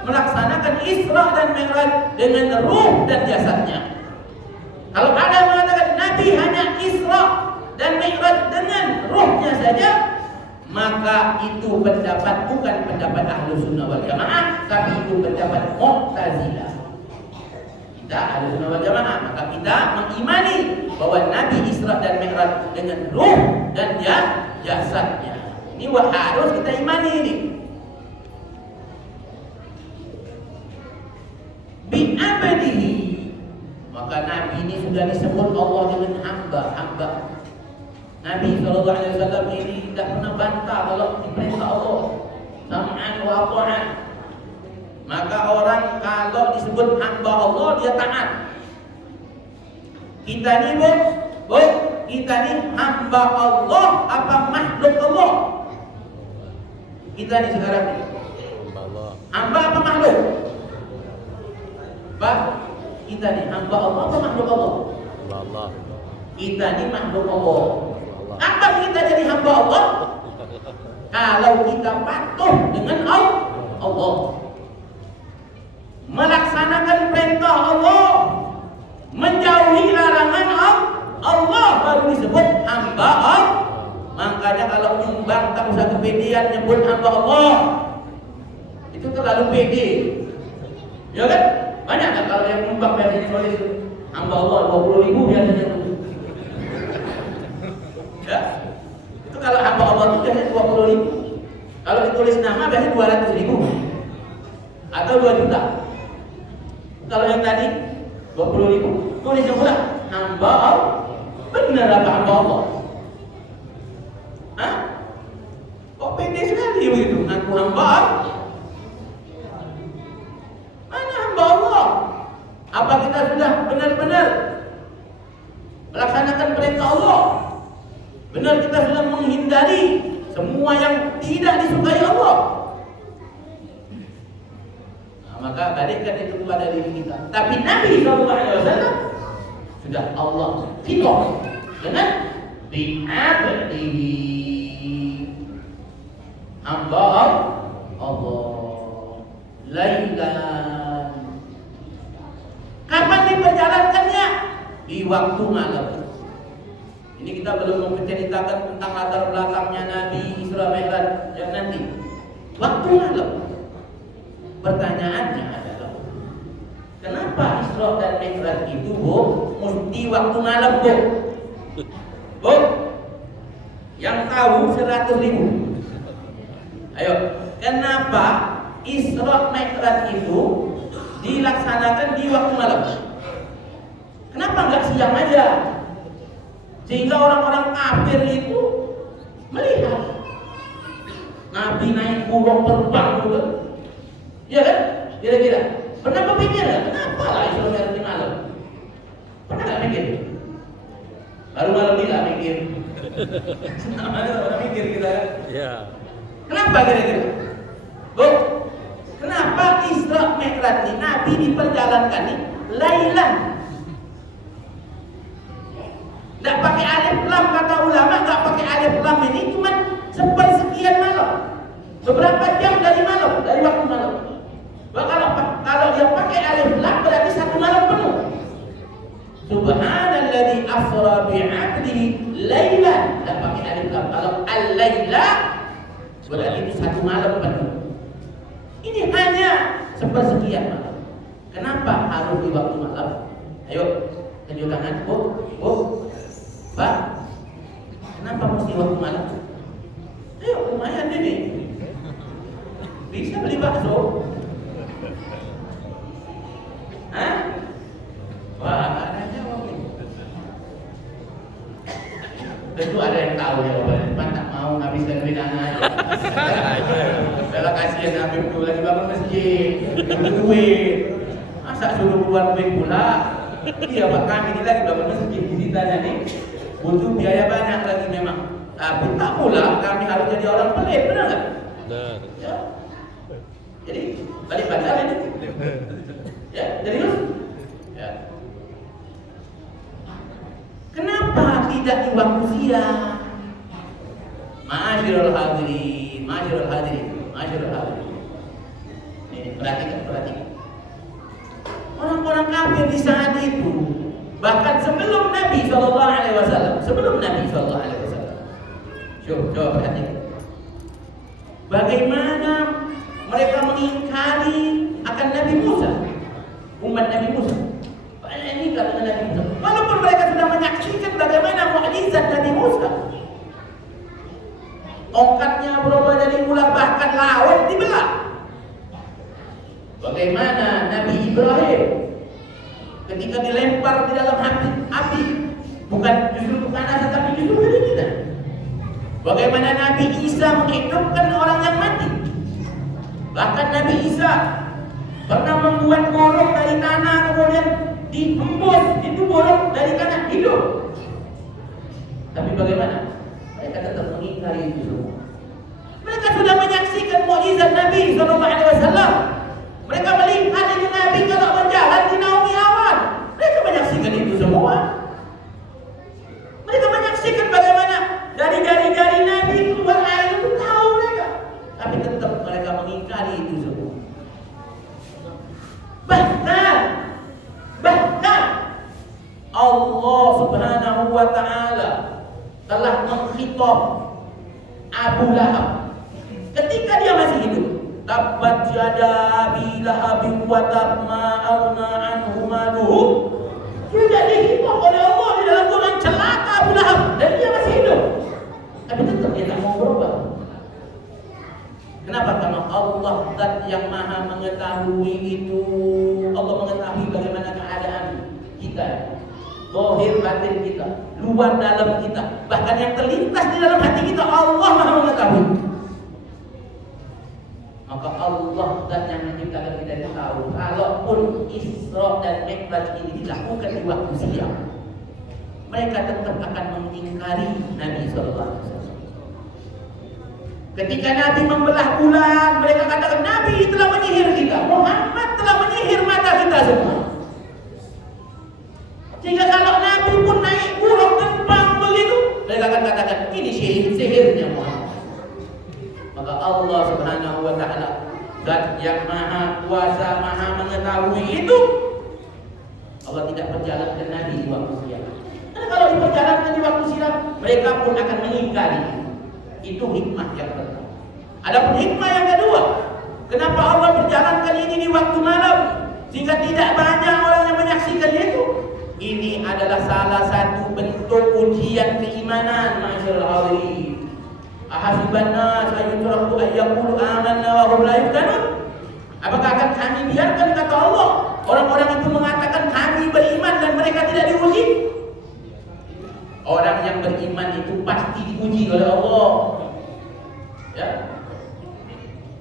melaksanakan Isra dan Mi'raj dengan ruh dan jasadnya. Kalau ada yang mengatakan Nabi hanya Isra dan Mi'raj dengan ruhnya saja, maka itu pendapat bukan pendapat Ahlussunnah wal Jamaah, tapi itu pendapat Mu'tazilah. Kita Ahlussunnah wal Jamaah, maka kita mengimani bahwa Nabi Isra dan Mi'raj dengan ruh dan jasadnya. Ini harus kita imani ini. Bi 'abdihi. Maka Nabi ini sudah disebut Allah dengan hamba. Nabi SAW ini tidak pernah bantah kalau diperintah Allah, sam'an wa ta'an. Maka orang kalau disebut hamba Allah dia taat. Kita ni kita ni hamba Allah apa makhluk Allah? Kita ni sekarang ni hamba apa makhluk? Pak, kita ni hamba Allah apa makhluk Allah? Kita ni makhluk Allah. Apa kita jadi hamba Allah? Kalau kita patuh dengan Allah, melaksanakan perintah Allah, menjauhi larangan Allah, baru disebut hamba Allah. Makanya kalau nyumbang tak usah kepedean nyebut hamba Allah, itu terlalu pede, ya kan? Banyak kan kalau yang nyumbang biasanya tulis hamba Allah 20.000 biasanya. Ya, itu kalau hamba Allah itu biasanya 20.000. Kalau ditulis nama biasanya 200.000 atau 2 juta. Kalau yang tadi 20.000, tulisnya pula hamba Allah. Benar apa hamba Allah? Hah? Kok pede sekali begitu? Aku hamba Allah. Mana hamba Allah? Apa kita sudah benar-benar melaksanakan perintah Allah? Benar kita sudah menghindari maka balikkan itu kepada diri kita. Tapi Nabi SAW sudah Allah hitung dengan bi'abdihi, hamba Allah, lailan. Kapan diperjalankannya? Di waktu malam. Ini kita belum menceritakan tentang latar belakangnya Nabi Isra Mi'raj yang nanti. Waktu malam. Pertanyaannya adalah, kenapa Isra dan Mi'raj itu, Bu, mesti waktu malam, Bu? Bu, yang tahu 100.000. Ayo, kenapa Isra Mi'raj itu dilaksanakan di waktu malam? Kenapa nggak siang aja? Sehingga orang-orang kafir itu melihat Nabi naik burung terbang juga. Ya kan? Kira-kira pernah berpikir nggak? Kenapa lah Isra Mi'raj di malam? Pernah nggak mikir? Baru malam ini nggak mikir. Senang aja orang mikir kita kan? Iya. Kenapa kira-kira? Bu, kenapa Isra Mi'raj ini Nabi diperjalankan ini lailan? Nggak pakai alif lam, kata ulama nggak pakai alif lam ini cuma sepersekian malam, beberapa jam dari malam, dari waktu malam. Kalau dia pakai alif lam berarti satu malam penuh. Subhanalladzi asra bi'abdihi lailan, nggak pakai alif lam. Kalau al-laila berarti itu satu malam penuh. Ini hanya sepersekian malam. Kenapa harus di waktu malam? Ayo, tunjuk tangan, Bu, Bu. Pak, kenapa mesti waktu malam? Ayo, lumayan ini. Bisa beli bakso? Hah? Wah, ada jawab nih. Tentu ada yang tahu jawabannya. Pak tak mau ngabiskan duit anak aja. Bela kasihan Habib tuh lagi bangun masjid, butuh duit. Masa suruh keluar duit pula? Iya Pak, kami ini lagi bangun masjid, ditanya nih. Butuh biaya banyak lagi memang. Tapi tak pula kami harus jadi orang pelit, benar nggak? Benar. Ya. Jadi balik bandar ini. Ya, serius? Ya. Kenapa tidak di waktu siang? Ma'asyiral hadirin, ma'asyiral hadirin, ma'asyiral hadirin. Ini perhatikan. Orang-orang kafir di saat itu, bahkan sebelum Nabi SAW, coba perhatikan bagaimana mereka mengingkari akan Nabi Musa, umat Nabi Musa. Ini kata Nabi Musa, walaupun mereka sudah menyaksikan bagaimana mukjizat Nabi Musa, tongkatnya berubah dari ular, bahkan laut dibelah. Bagaimana Nabi Ibrahim ketika dilempar di dalam api, bukan justru ke kanan tetapi justru ke kita. Bagaimana Nabi Isa menghidupkan orang yang mati. Bahkan Nabi Isa pernah membuat borok dari tanah kemudian dihembus, itu borok dari tanah hidup. Tapi bagaimana? Mereka tetap mengingkari itu semua. Mereka sudah menyaksikan mukjizat Nabi SAW. Mereka melihat itu Nabi kalau berjalan di naungi awan. Mereka menyaksikan itu semua. Mereka menyaksikan bagaimana dari jari-jari Nabi keluar air itu, tahu mereka. Tapi tetap mereka mengingkari itu semua. Bahkan Allah Subhanahu wa ta'ala telah mengkhitab Abu Lahab ketika dia masih hidup. Tabbat yada Abi Lahabin wa tab ma aghna anhu maluhu. Sudah dihitung oleh Allah di dalam Quran, celaka Abu Lahab, dan dia masih hidup. Tapi tetap dia tak mau berubah. Kenapa? Karena Allah zat yang maha mengetahui itu. Allah mengetahui bagaimana keadaan kita, zahir batin kita, luar dalam kita, bahkan yang terlintas di dalam hati kita, Allah maha mengetahui. Maka Allah dan yang menciptakan kita itu tahu. Kalaupun Isra dan Mi'raj ini dilakukan di waktu siang, mereka tetap akan mengingkari Nabi SAW. Ketika Nabi membelah bulan, mereka katakan Nabi telah menyihir kita, Muhammad telah Maka Allah Subhanahu wa taala, Zat yang maha kuasa, maha mengetahui itu, Allah tidak perjalankan Nabi di waktu silam. Karena kalau diperjalankan di waktu silam, mereka pun akan mengingkari. Itu hikmah yang pertama. Adapun hikmah yang kedua, kenapa Allah berjalankan ini di waktu malam sehingga tidak banyak orang yang menyaksikan itu? Ini adalah salah satu bentuk ujian keimanan, ma'asyiral hadirin. Ahasiban nas ayyutraku ayyaqulu amanna wa hum la yuftanun? Apakah akan kami biarkan, kata Allah, orang-orang itu mengatakan kami beriman dan mereka tidak diuji? Orang yang beriman itu pasti diuji oleh Allah. Ya.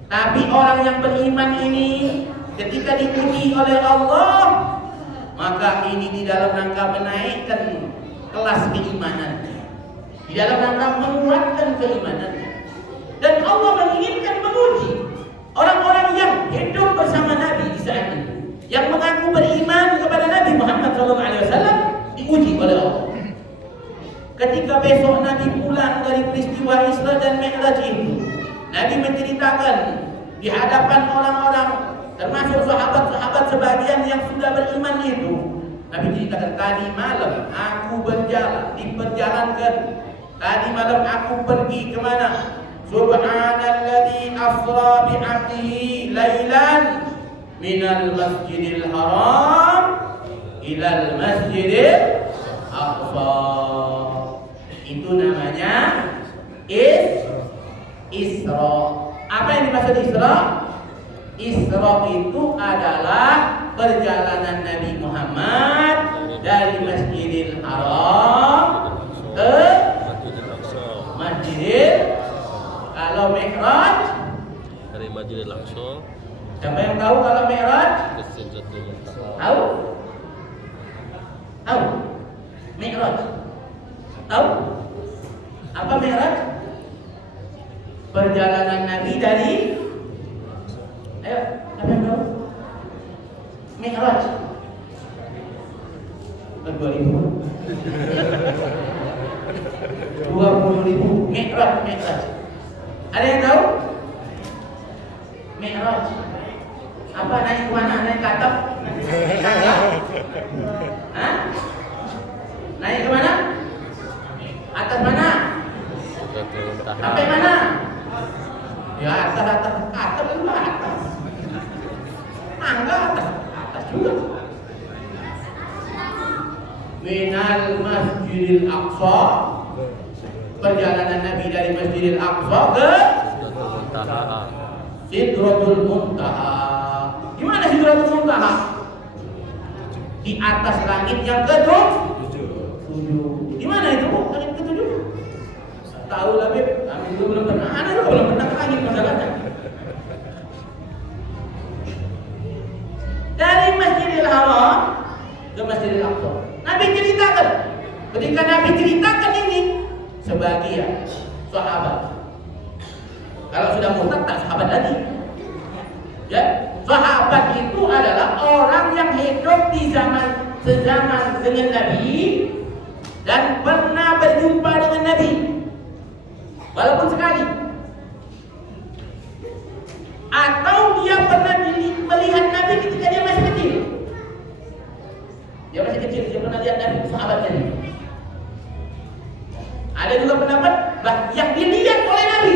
Tapi orang yang beriman ini ketika diuji oleh Allah, maka ini di dalam rangka menaikkan kelas keimanannya, di dalam rangka menguatkan keimanannya. Dan Allah menginginkan menguji orang-orang yang hidup bersama Nabi di saat itu, yang mengaku beriman kepada Nabi Muhammad SAW, diuji oleh Allah. Ketika besok Nabi pulang dari peristiwa Isra dan Mi'raj itu, Nabi menceritakan di hadapan orang-orang, termasuk sahabat-sahabat sebagian yang sudah beriman itu. Nabi ceritakan, tadi malam aku berjalan, diperjalankan. Tadi malam aku pergi kemana? Subhanalladzi asra bi'abdihi lailan minal masjidil haram ilal masjidil aqsa. Itu namanya Isra. Apa yang dimaksud Isra? Isra itu adalah perjalanan Nabi Muhammad dari Masjidil Haram ke Masjidil. Kalau Mi'raj dari Masjidil Aqsa. Siapa yang tahu kalau Mi'raj? Tahu? Tahu? Mi'raj. Tahu? Apa Mi'raj? Perjalanan Nabi dari, ayo, siapa yang tahu? Mi'raj. 20.000 Mi'raj. Ada yang tahu? Mi'raj. Apa, naik ke mana? Naik ke atap? Hah? Naik ke mana? Atas mana? Sampai mana? Ya atas juga atas. Enggak atas juga. Minal Masjidil Aqsa, perjalanan Nabi dari Masjidil Aqsa ke Sidratul Muntaha. Di mana Sidratul Muntaha? Di atas langit yang ke-7. Di mana itu? Langit ke-7? Tahu lah, Beb. Kami juga belum pernah. Ada juga belum pernah ke langit masalahnya. Dari Masjidil Haram ke Masjidil Aqsa. Nabi ceritakan. Ketika Nabi ceritakan ini, sebagian sahabat, kalau sudah murtad tak sahabat lagi. Ya, sahabat itu adalah orang yang hidup di sezaman dengan Nabi dan pernah berjumpa dengan Nabi, walaupun sekali. Atau dia pernah melihat Nabi ketika dia masih kecil. Dia masih kecil, dia pernah lihat Nabi, sahabat Nabi. Ada juga pendapat yang dilihat oleh Nabi,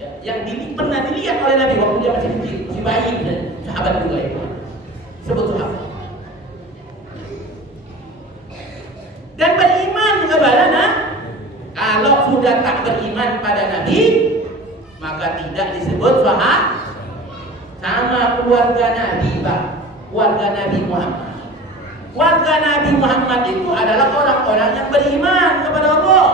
ya, yang pernah dilihat oleh Nabi waktu dia masih kecil, masih bayi, dan sahabat juga itu sebut sahabat. Dan beriman kepada Nabi. Kalau sudah tak beriman pada Nabi, maka tidak disebut sahabat. Sama keluarga Nabi, Pak, keluarga Nabi Muhammad. Warga Nabi Muhammad itu adalah orang-orang yang beriman kepada Allah.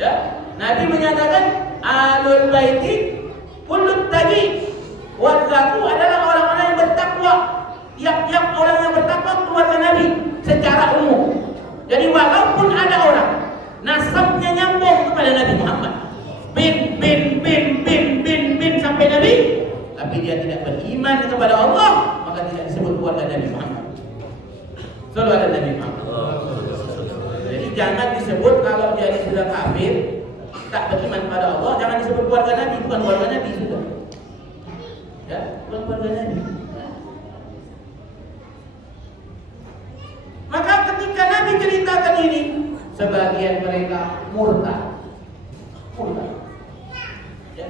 Ya, Nabi menyatakan alul baiti kullut taqi. Wargaku adalah orang-orang yang bertakwa. Tiap-tiap orang yang bertakwa keluarga Nabi secara umum. Jadi walaupun ada orang nasabnya nyambung kepada Nabi Muhammad, bin sampai Nabi, tapi dia tidak beriman kepada Allah, maka tidak disebut keluarga Nabi Muhammad. Selalu ada Nabi Muhammad. Jadi jangan disebut kalau dia sudah kafir, tak beriman pada Allah, jangan disebut keluarga Nabi, bukan keluarga Nabi sudah. Ya, bukan keluarga Nabi. Maka ketika Nabi ceritakan ini, sebagian mereka murtad. Ya.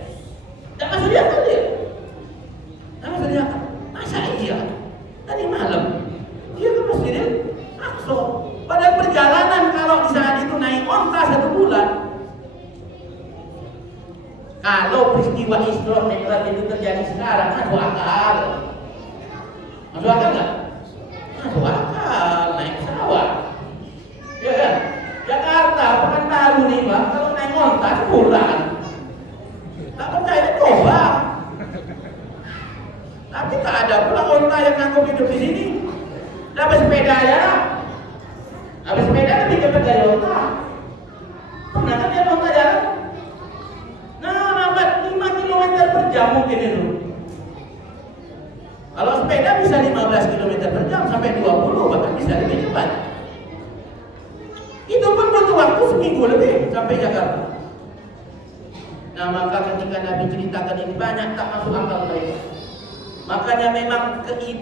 Tak masuk akal dia. Tak masuk akal. Masa iya? Tadi malam dia ke Masjidil Aqsa. Pada perjalanan kalau di saat itu naik onta 1 bulan. Kalau peristiwa Isra Mi'raj itu terjadi sekarang, masuk akal. Masuk akal nggak? Masuk akal, naik pesawat. Ya kan? Jakarta, Pekanbaru nih Pak, kalau naik onta sebulan. Tak percaya coba. Tapi tak ada pula onta yang ngangkut hidup di sini. Dapat sepeda ya. Dapat sepeda lebih cepat dari onta. Pernah kan dia onta jalan? Nah, lambat 5 km per jam mungkin itu. Kalau sepeda bisa 15 km per jam sampai 20, bahkan bisa lebih cepat. Itu pun butuh waktu seminggu lebih sampai Jakarta. Nah, maka ketika Nabi ceritakan ini banyak tak masuk akal mereka. Makanya memang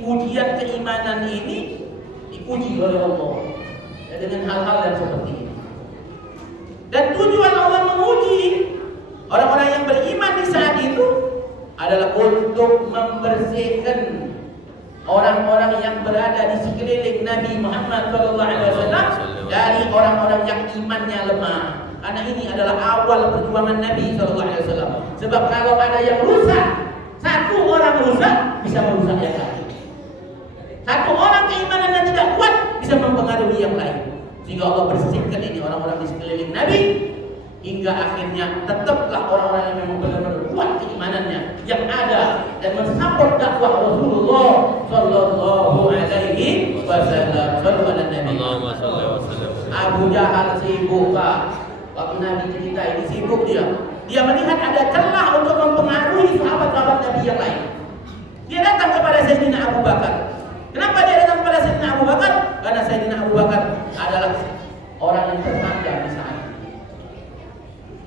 ujian keimanan ini diuji oleh Allah ya, dengan hal-hal yang seperti ini. Dan tujuan Allah menguji orang-orang yang beriman di saat itu adalah untuk membersihkan orang-orang yang berada di sekeliling Nabi Muhammad SAW dari orang-orang yang imannya lemah. Karena ini adalah awal perjuangan Nabi SAW. Sebab kalau ada yang rusak, satu orang rusak bisa merusak yang lain. Satu orang keimanan yang tidak kuat bisa mempengaruhi yang lain. Sehingga Allah bersihkan ini orang-orang di sekeliling Nabi, hingga akhirnya tetaplah orang-orang yang memang benar-benar kuat keimanannya yang ada dan mensupport dakwah Rasulullah sallallahu alaihi wasallam. Sallallahu alaihi wasallam. Abu Jahal sibuk Pak. Waktu Nabi cerita ini sibuk dia. Dia melihat ada celah untuk mempengaruhi sahabat-sahabat Nabi yang lain. Dia datang kepada Sayyidina Abu Bakar. Kenapa dia datang kepada Sayyidina Abu Bakar? Karena Sayyidina Abu Bakar adalah orang yang terpandang di saat itu.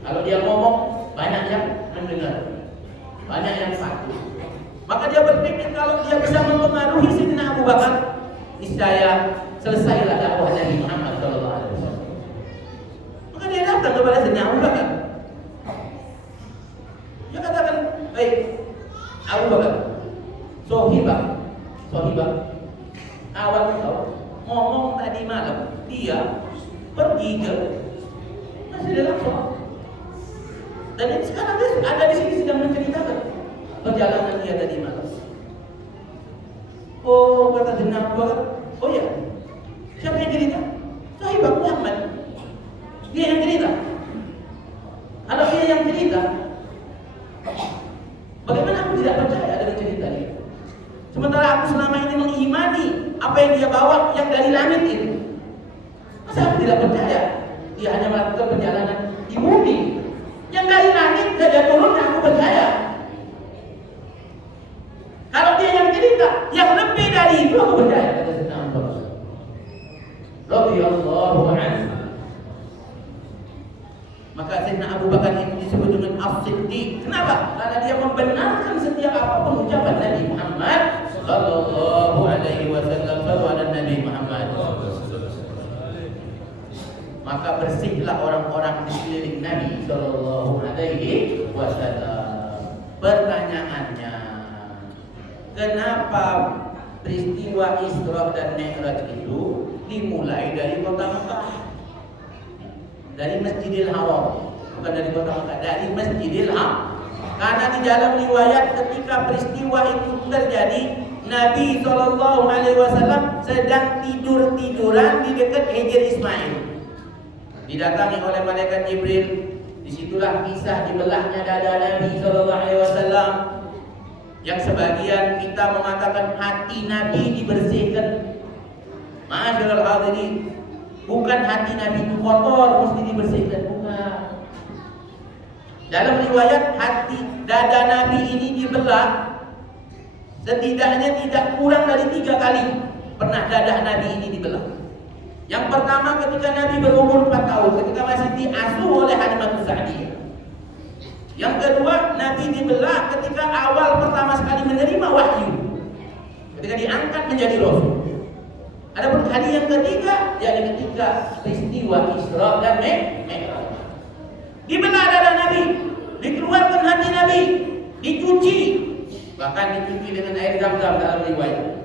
Kalau dia ngomong, banyak yang mendengar, banyak yang patuh. Maka dia berpikir kalau dia bisa mempengaruhi Sayyidina Abu Bakar, niscaya selesailah dakwah Nabi Muhammad SAW. Maka dia datang kepada Sayyidina Abu Bakar. Dia katakan, baik Abu Bakar, sohibah, awal kau ngomong tadi malam, dia pergi ke Masjidil Aqsa. Dan sekarang dia ada di sini sedang menceritakan perjalanan dia tadi malam. Oh, kata Sayyidina Abu Bakar, oh ya, siapa yang cerita? Sahibah Muhammad. Dia yang cerita. Kalau dia yang cerita, bagaimana aku tidak percaya dengan cerita dia? Sementara aku selama ini mengimani apa yang dia bawa yang dari langit itu. Masa aku tidak percaya? Dia hanya melakukan perjalanan di bumi. Yang dari langit saja turun, aku percaya. Kalau dia yang cerita, yang lebih dari itu aku percaya. Kata Sayyidina Abu Bakar radhiyallahu anhu. Maka Sayyidina Abu Bakar ini disebut dengan As-Siddiq. Kenapa? Karena dia membenarkan setiap apapun ucapan Nabi Muhammad sallallahu alaihi wasallam. Sallallahu Nabi Muhammad. Maka bersihlah orang-orang di sekeliling Nabi sallallahu alaihi wasallam. Pertanyaannya, kenapa peristiwa Isra dan Mi'raj itu dimulai dari kota Mekah? Dari Masjidil Haram, bukan dari kota Mekah, dari Masjidil Haram. Karena di dalam riwayat ketika peristiwa itu terjadi, Nabi SAW sedang tidur-tiduran di dekat Hijr Ismail. Didatangi oleh malaikat Jibril. Disitulah kisah dibelahnya dada Nabi SAW. Yang sebagian kita mengatakan hati Nabi dibersihkan. Ma'asyiral hadirin, bukan hati Nabi itu kotor mesti dibersihkan, bukan. Dalam riwayat hati dada Nabi ini dibelah setidaknya tidak kurang dari 3 kali pernah dada Nabi ini dibelah. Yang pertama ketika Nabi berumur 4 tahun, ketika masih diasuh oleh Halimatus Sa'diyah. Yang kedua, Nabi dibelah ketika awal pertama sekali menerima wahyu, ketika diangkat menjadi Rasul. Adapun hari yang ketiga, yakni ketika peristiwa Isra dan Mi'raj. Dibelah dada Nabi, dikeluarkan hati Nabi, dicuci, bahkan dicuci dengan air Zam-Zam dalam riwayat.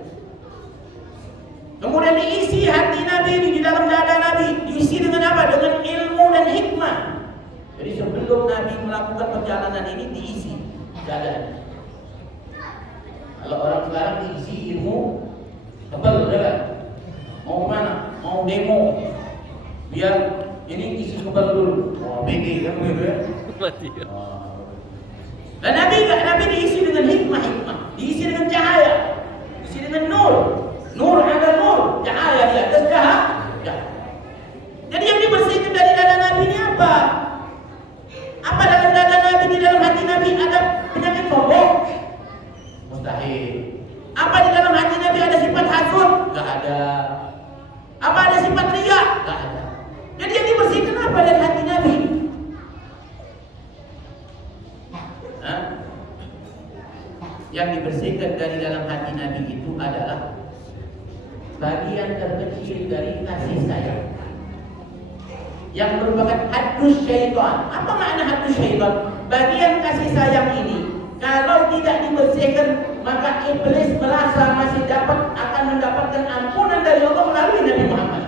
Kemudian diisi hati Nabi ini di dalam dada Nabi, diisi dengan apa? Dengan ilmu dan hikmah. Jadi sebelum Nabi melakukan perjalanan ini diisi dada. Kalau orang sekarang diisi ilmu tebal, kan? Mau kemana? Mau demo? Biar ini isi kebal dulu. Oh, BD kan begitu ya? Dan Nabi diisi dengan hikmah, diisi dengan cahaya, diisi dengan nur. Nur ada nur, cahaya di atas cahaya. Jadi yang dibersihkan dari dada Nabi ini apa? Apa dalam dada Nabi, di dalam hati Nabi ada penyakit sombong? Mustahil. Apa di dalam hati Nabi ada sifat hasud? Gak ada. Apa ada sifat riya? Gak ada. Jadi yang dibersihkan apa dari hati Nabi? Hah? Yang dibersihkan dari dalam hati Nabi itu adalah bagian terkecil dari kasih sayang yang merupakan haddus syaitan. Apa makna haddus syaitan? Bagian kasih sayang ini kalau tidak dibersihkan, maka iblis merasa masih akan mendapatkan ampunan dari Allah melalui Nabi Muhammad.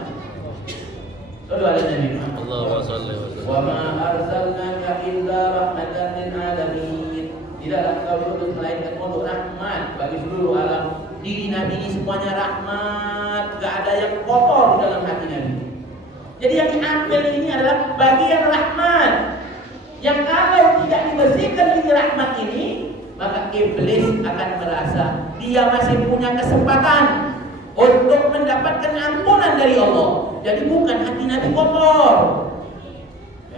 Sallallahu alaihi wasallam. Allahumma shalli wa sallim. Wa ma arsalnaka illa rahmatan lil alamin. Tidaklah engkau diutus melainkan untuk rahmat bagi seluruh alam. Diri Nabi ini semuanya rahmat, gak ada yang kotor di dalam hati Nabi. Jadi yang diambil ini adalah bagian rahmat, yang kalau tidak dibersihkan ini rahmat ini, maka iblis akan merasa dia masih punya kesempatan untuk mendapatkan ampunan dari Allah. Jadi bukan hati Nabi kotor.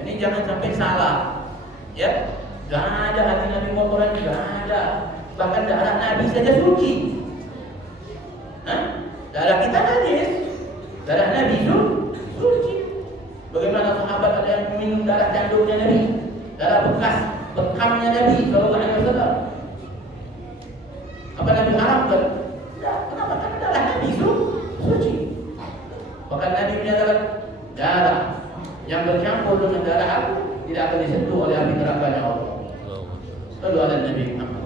Ini jangan sampai salah, ya. Gak ada hati Nabi kotoran, gak ada. Bahkan darah Nabi saja suci. Darah kita najis, darah Nabi itu suci. Bagaimana sahabat ada yang minum darah kandungnya Nabi, darah bekas bekamnya Nabi Sallallahu Alaihi Wasallam? Apa Nabi haramkan? Ya, kenapa? Karena darah Nabi itu suci. Bahkan Nabi menyatakan darah yang bercampur dengan darah aku tidak akan disentuh oleh api nerakanya Allah. Sallallahu alaihi Nabi Muhammad.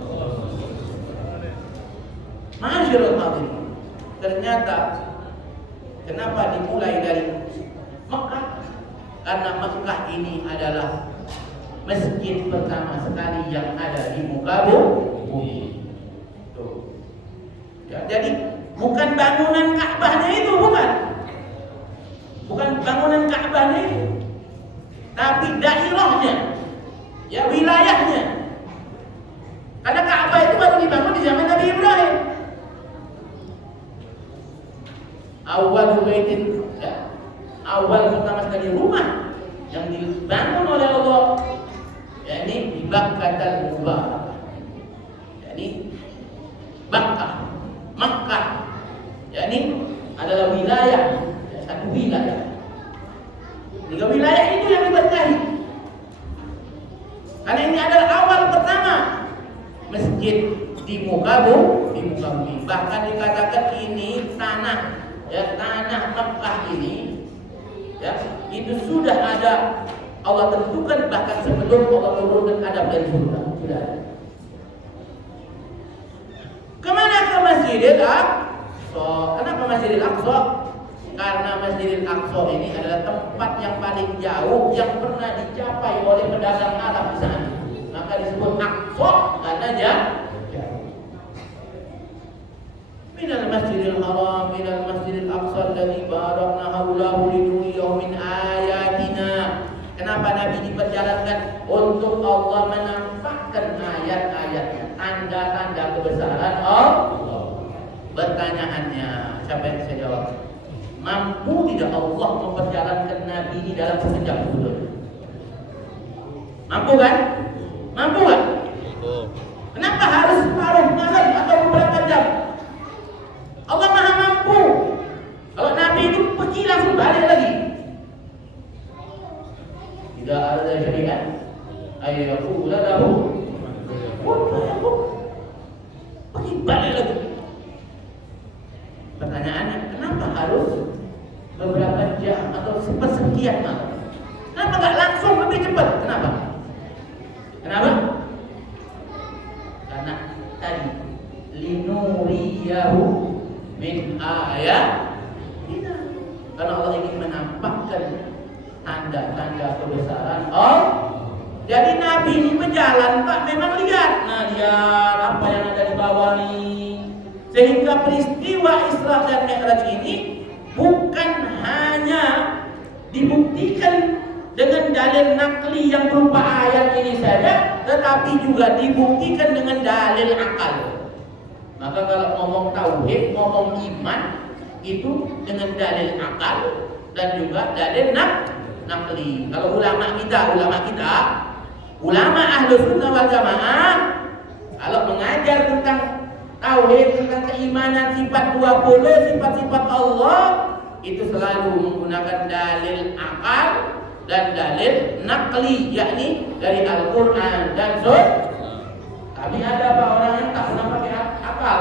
Ma'asyiral hadirin. Ternyata kenapa dimulai dari Mekah? Karena Mekah ini adalah masjid pertama sekali yang ada di muka bumi. Tuh. Ya, jadi bukan bangunan Ka'bahnya itu, bukan bangunan Ka'bahnya itu, tapi daerahnya, ya wilayahnya. Karena Ka'bah itu baru dibangun di zaman Nabi Ibrahim. Awal baitin, ya, awal pertama sekali rumah yang dibangun oleh Allah, yakni di Bakkahul Mubarak, yakni Bakkah, Makkah, yakni adalah wilayah, satu wilayah. Tiga wilayah itu yang diberkahi. Karena ini adalah awal pertama masjid di muka bumi. Bahkan dikatakan ini tanah, ya, tanah Mekah ini, ya, itu sudah ada Allah tentukan bahkan sebelum Allah turunkan Adam dari surga. Sudah ada. Kemana ke Masjidil Aqsa? Kenapa Masjidil Aqsa? Karena Masjidil Aqsa ini adalah tempat yang paling jauh yang pernah dicapai oleh pedagang Arab di sana. Maka disebut Aqsa karena jauh. Minal Masjidil Haram minal Masjidil Aqsa alladzi barakna haulahu linuriyahu min ayatina. Kenapa Nabi diperjalankan? Untuk Allah menampakkan ayat-ayatnya, tanda-tanda kebesaran Allah. Pertanyaannya, siapa yang bisa jawab? Mampu tidak Allah memperjalankan Nabi ini dalam sekejap sebelum? Mampu kan? Mampu kan? Kenapa harus separuh malam atau beberapa jam? Allah Maha mampu. Kalau Nabi itu pergi langsung balik. arada syai'an ay yaqula lahu kun fayakun. Balik lagi. Pertanyaannya, kenapa harus beberapa jam atau sepersekian malam? Kenapa nggak langsung lebih cepat? Kenapa? Karena tadi linuriyahu min ayatina. Karena Allah ingin menampakkan tanda-tanda kebesaran Allah. Jadi Nabi ini berjalan Pak, memang lihat. Nah, lihat apa yang ada di bawah nih. Sehingga peristiwa Isra dan Mi'raj ini bukan hanya dibuktikan dengan dalil nakli yang berupa ayat ini saja, tetapi juga dibuktikan dengan dalil akal. Maka kalau ngomong tauhid, ngomong iman, itu dengan dalil akal dan juga dalil nakli. Kalau ulama Ahlus Sunnah wal Jamaah, kalau mengajar tentang tauhid, tentang keimanan sifat 20, sifat-sifat Allah, itu selalu menggunakan dalil akal dan dalil nakli, yakni dari Al-Quran dan Sunnah. Tapi ada apa orang yang tak pernah pakai akal,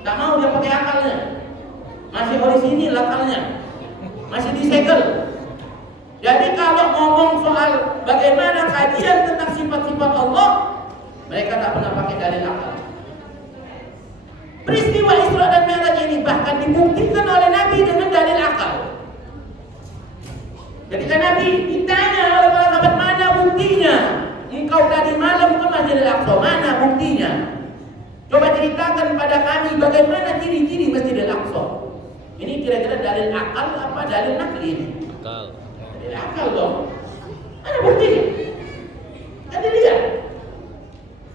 tak mau dia pakai akalnya, masih orisinil akalnya, masih disegel. Jadi kalau ngomong soal bagaimana kajian tentang sifat-sifat Allah, mereka tak pernah pakai dalil akal. Peristiwa Isra dan Mi'raj ini bahkan dibuktikan oleh Nabi dengan dalil akal. Ketika Nabi ditanya oleh para sahabat, mana buktinya? Engkau tadi malam ke Masjidil Aqsa, mana buktinya? Coba ceritakan pada kami bagaimana ciri-ciri Masjidil Aqsa. Ini kira-kira dalil akal apa dalil nakli ini? Akal. Dalil akal dong. Mana buktinya? Kan dilihat.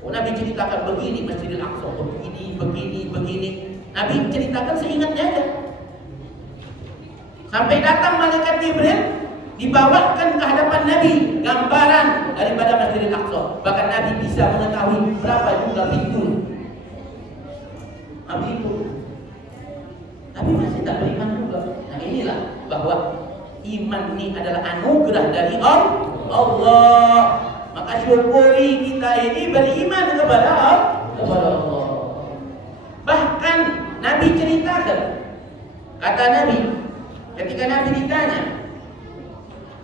Oh, Nabi ceritakan begini Masjidil Aqsa, begini. Nabi ceritakan seingatnya aja. Sampai datang malaikat Jibril, dibawakan ke hadapan Nabi gambaran daripada Masjidil Aqsa. Bahkan Nabi bisa mengetahui berapa jumlah pintu. Nabi itu. Tapi masih tak beriman juga. Nah, inilah bahwa iman ini adalah anugerah dari Allah. Maka syukuri kita ini beriman kepada Allah. Bahkan Nabi ceritakan, kata Nabi, ketika Nabi ditanya,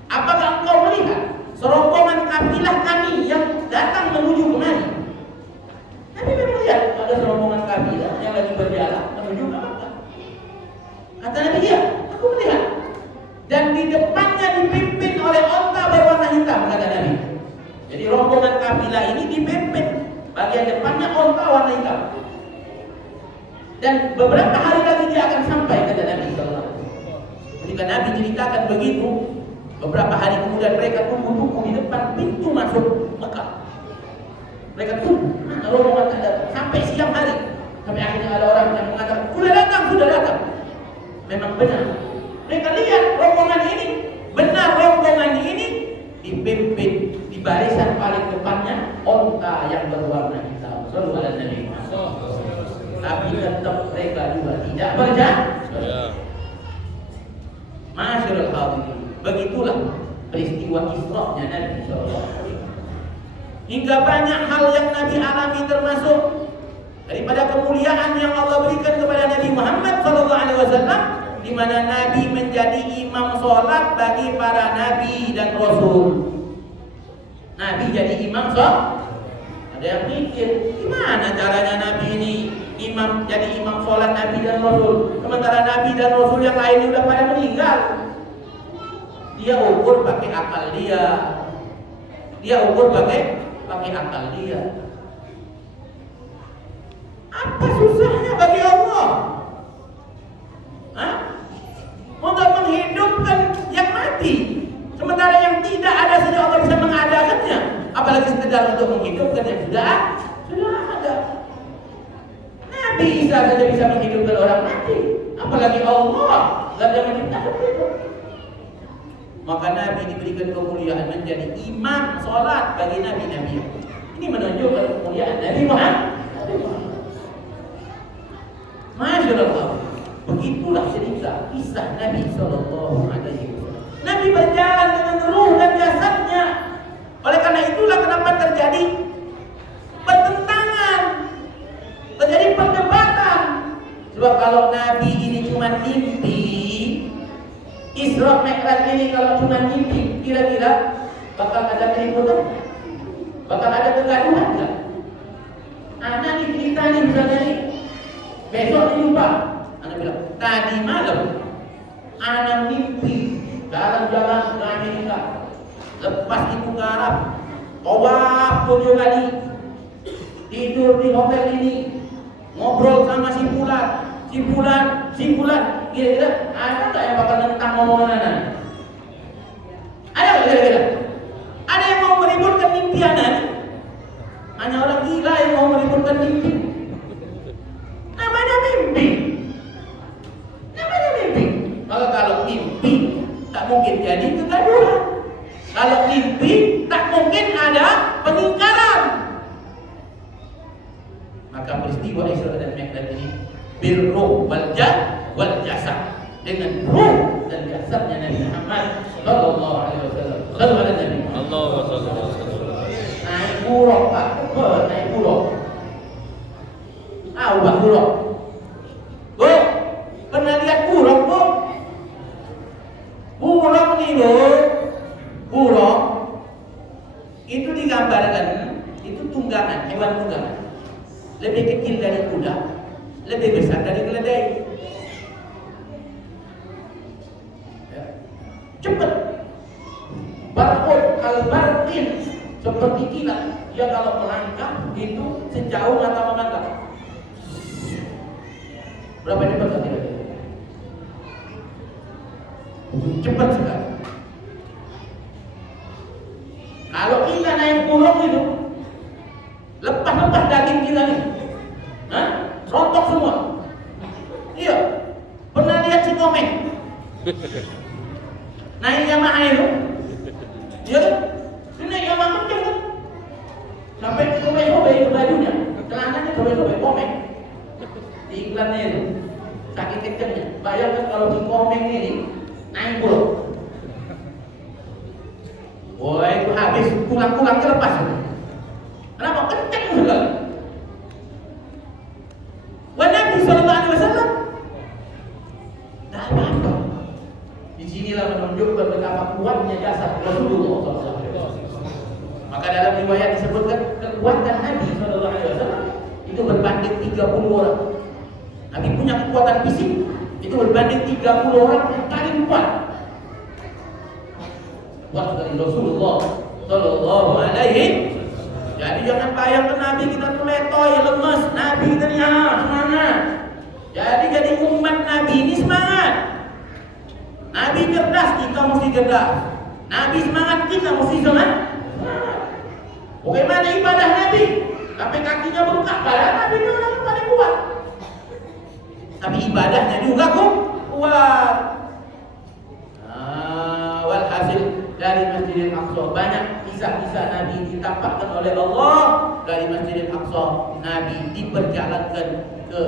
apakah engkau melihat serombongan kafilah kami yang datang menuju kemari? Nabi memang melihat ada serombongan kafilah yang lagi berjalan menuju ke Makkah. Kata Nabi, iya, aku melihat. Dan di depannya dipimpin oleh onta berwarna hitam, kata Nabi. Jadi rombongan kafilah ini dipimpin, bagian depannya onta warna hitam. Dan beberapa hari lagi dia akan sampai, kata Nabi SAW. Ketika Nabi ceritakan begitu, beberapa hari kemudian mereka tunggu-tunggu di depan pintu masuk Mekah. Mereka tunggu, rombongan tak datang sampai siang hari. Sampai akhirnya ada orang yang mengatakan, sudah datang. Memang benar. Mereka lihat rombongan ini, benar rombongan ini dipimpin di barisan paling depannya onta yang berwarna hitam. Sallallahu alaihi wasallam. Tapi tetap mereka juga tidak berjalan. Masyarul hadirin, begitulah peristiwa Isra-nya Nabi SAW. Hingga banyak hal yang Nabi alami, termasuk daripada kemuliaan yang Allah berikan kepada Nabi Muhammad SAW, di mana Nabi menjadi imam sholat bagi para nabi dan rasul. Nabi jadi imam sholat. Ada yang mikir, gimana caranya Nabi ini jadi imam sholat nabi dan rasul, sementara nabi dan rasul yang lain udah pada meninggal. Dia ukur pakai akal dia ukur pakai akal dia. Apa susahnya bagi Allah? Untuk menghidupkan yang mati, sementara yang tidak ada saja Allah bisa mengadakannya, apalagi sekedar untuk menghidupkan yang sudah ada. Nabi Isa saja bisa menghidupkan orang mati, apalagi Allah dan yang menciptakan itu. Maka Nabi diberikan kemuliaan menjadi imam sholat bagi nabi-nabi. Ini menunjukkan kemuliaan Nabi Muhammad. Masyaallah. Begitulah cerita kisah Nabi SAW. Nabi berjalan dengan ruh dan jasadnya terjadi pertentangan, terjadi perdebatan. Sebab kalau Nabi ini cuma mimpi, Isra Mi'raj ini kalau cuma mimpi, kira-kira bakal ada keributan? Bakal ada kegaduhan enggak? Anak nih cerita nih misalnya nih, besok nih lupa. Anak bilang, tadi malam anak mimpi jalan-jalan ke Amerika, lepas itu ke Arab, tawaf 7 kali, tidur di hotel ini, ngobrol sama si Fulan, kira-kira ada nggak yang bakal nentang ngomongan anak? Ada nggak kira-kira? Ada yang mau meributkan mimpi anak? Hanya orang gila yang mau meributkan mimpi. Namanya mimpi. Kalau mimpi tak mungkin jadi kegaduhan. Kalau mimpi tak mungkin ada peningkaran. Maka peristiwa Isra dan Mi'raj ini birruh wal jasad, dengan ruh dan jasadnya Nabi Muhammad sallallahu alaihi wasallam. Sallallahu alaihi wasallam. Naik buruk Pak, naik buruk. Ubah buruk. Bu, pernah lihat buruk, Bu? Buruk nih, Bu. Buruk itu digambarkan, itu tunggangan, hewan tunggangan. Lebih kecil dari kuda, lebih besar dari keledai. Ya. Cepat. Barqun al-barqin, seperti kilat. Dia kalau melangkah itu sejauh mata memandang. Berapa cepat tadi? Cepat sekali. Kalau kita naik burung itu, lepas daging kita nih, rontok semua. Iya. Pernah lihat si Komeng? Naik Yamaha itu, iya kan? Ini naik Yamaha kenceng kan? Sampai sobek-sobek itu bajunya, celananya sobek-sobek Komeng. Di iklannya itu, saking kencengnya. Bayangkan kalau si Komeng ini naik burung. Wah, itu habis pulang-pulangnya lepas. Kenapa? Kenceng sekali. Nabi sallallahu alaihi wasallam tidak apa-apa. Disinilah menunjukkan betapa kuatnya jasad Rasulullah SAW. Maka dalam riwayat disebutkan kekuatan Nabi sallallahu alaihi wasallam itu berbanding 30 orang. Nabi punya kekuatan fisik itu berbanding 30 orang yang paling kuat. Kuat dari Rasulullah sallallahu alaihi. Jadi jangan bayangkan Nabi kita tuh letoy, lemes. Nabi kita nih semangat. Jadi umat Nabi ini semangat. Nabi cerdas, kita mesti cerdas. Nabi semangat, kita mesti semangat. Bagaimana ibadah Nabi? Sampai kakinya bengkak, padahal Nabi itu orang yang paling kuat. Tapi ibadahnya juga kuat. Walhasil dari Masjidil Aqsa banyak kisah-kisah Nabi ditampakkan oleh Allah. Dari Masjidil Aqsa Nabi diperjalankan ke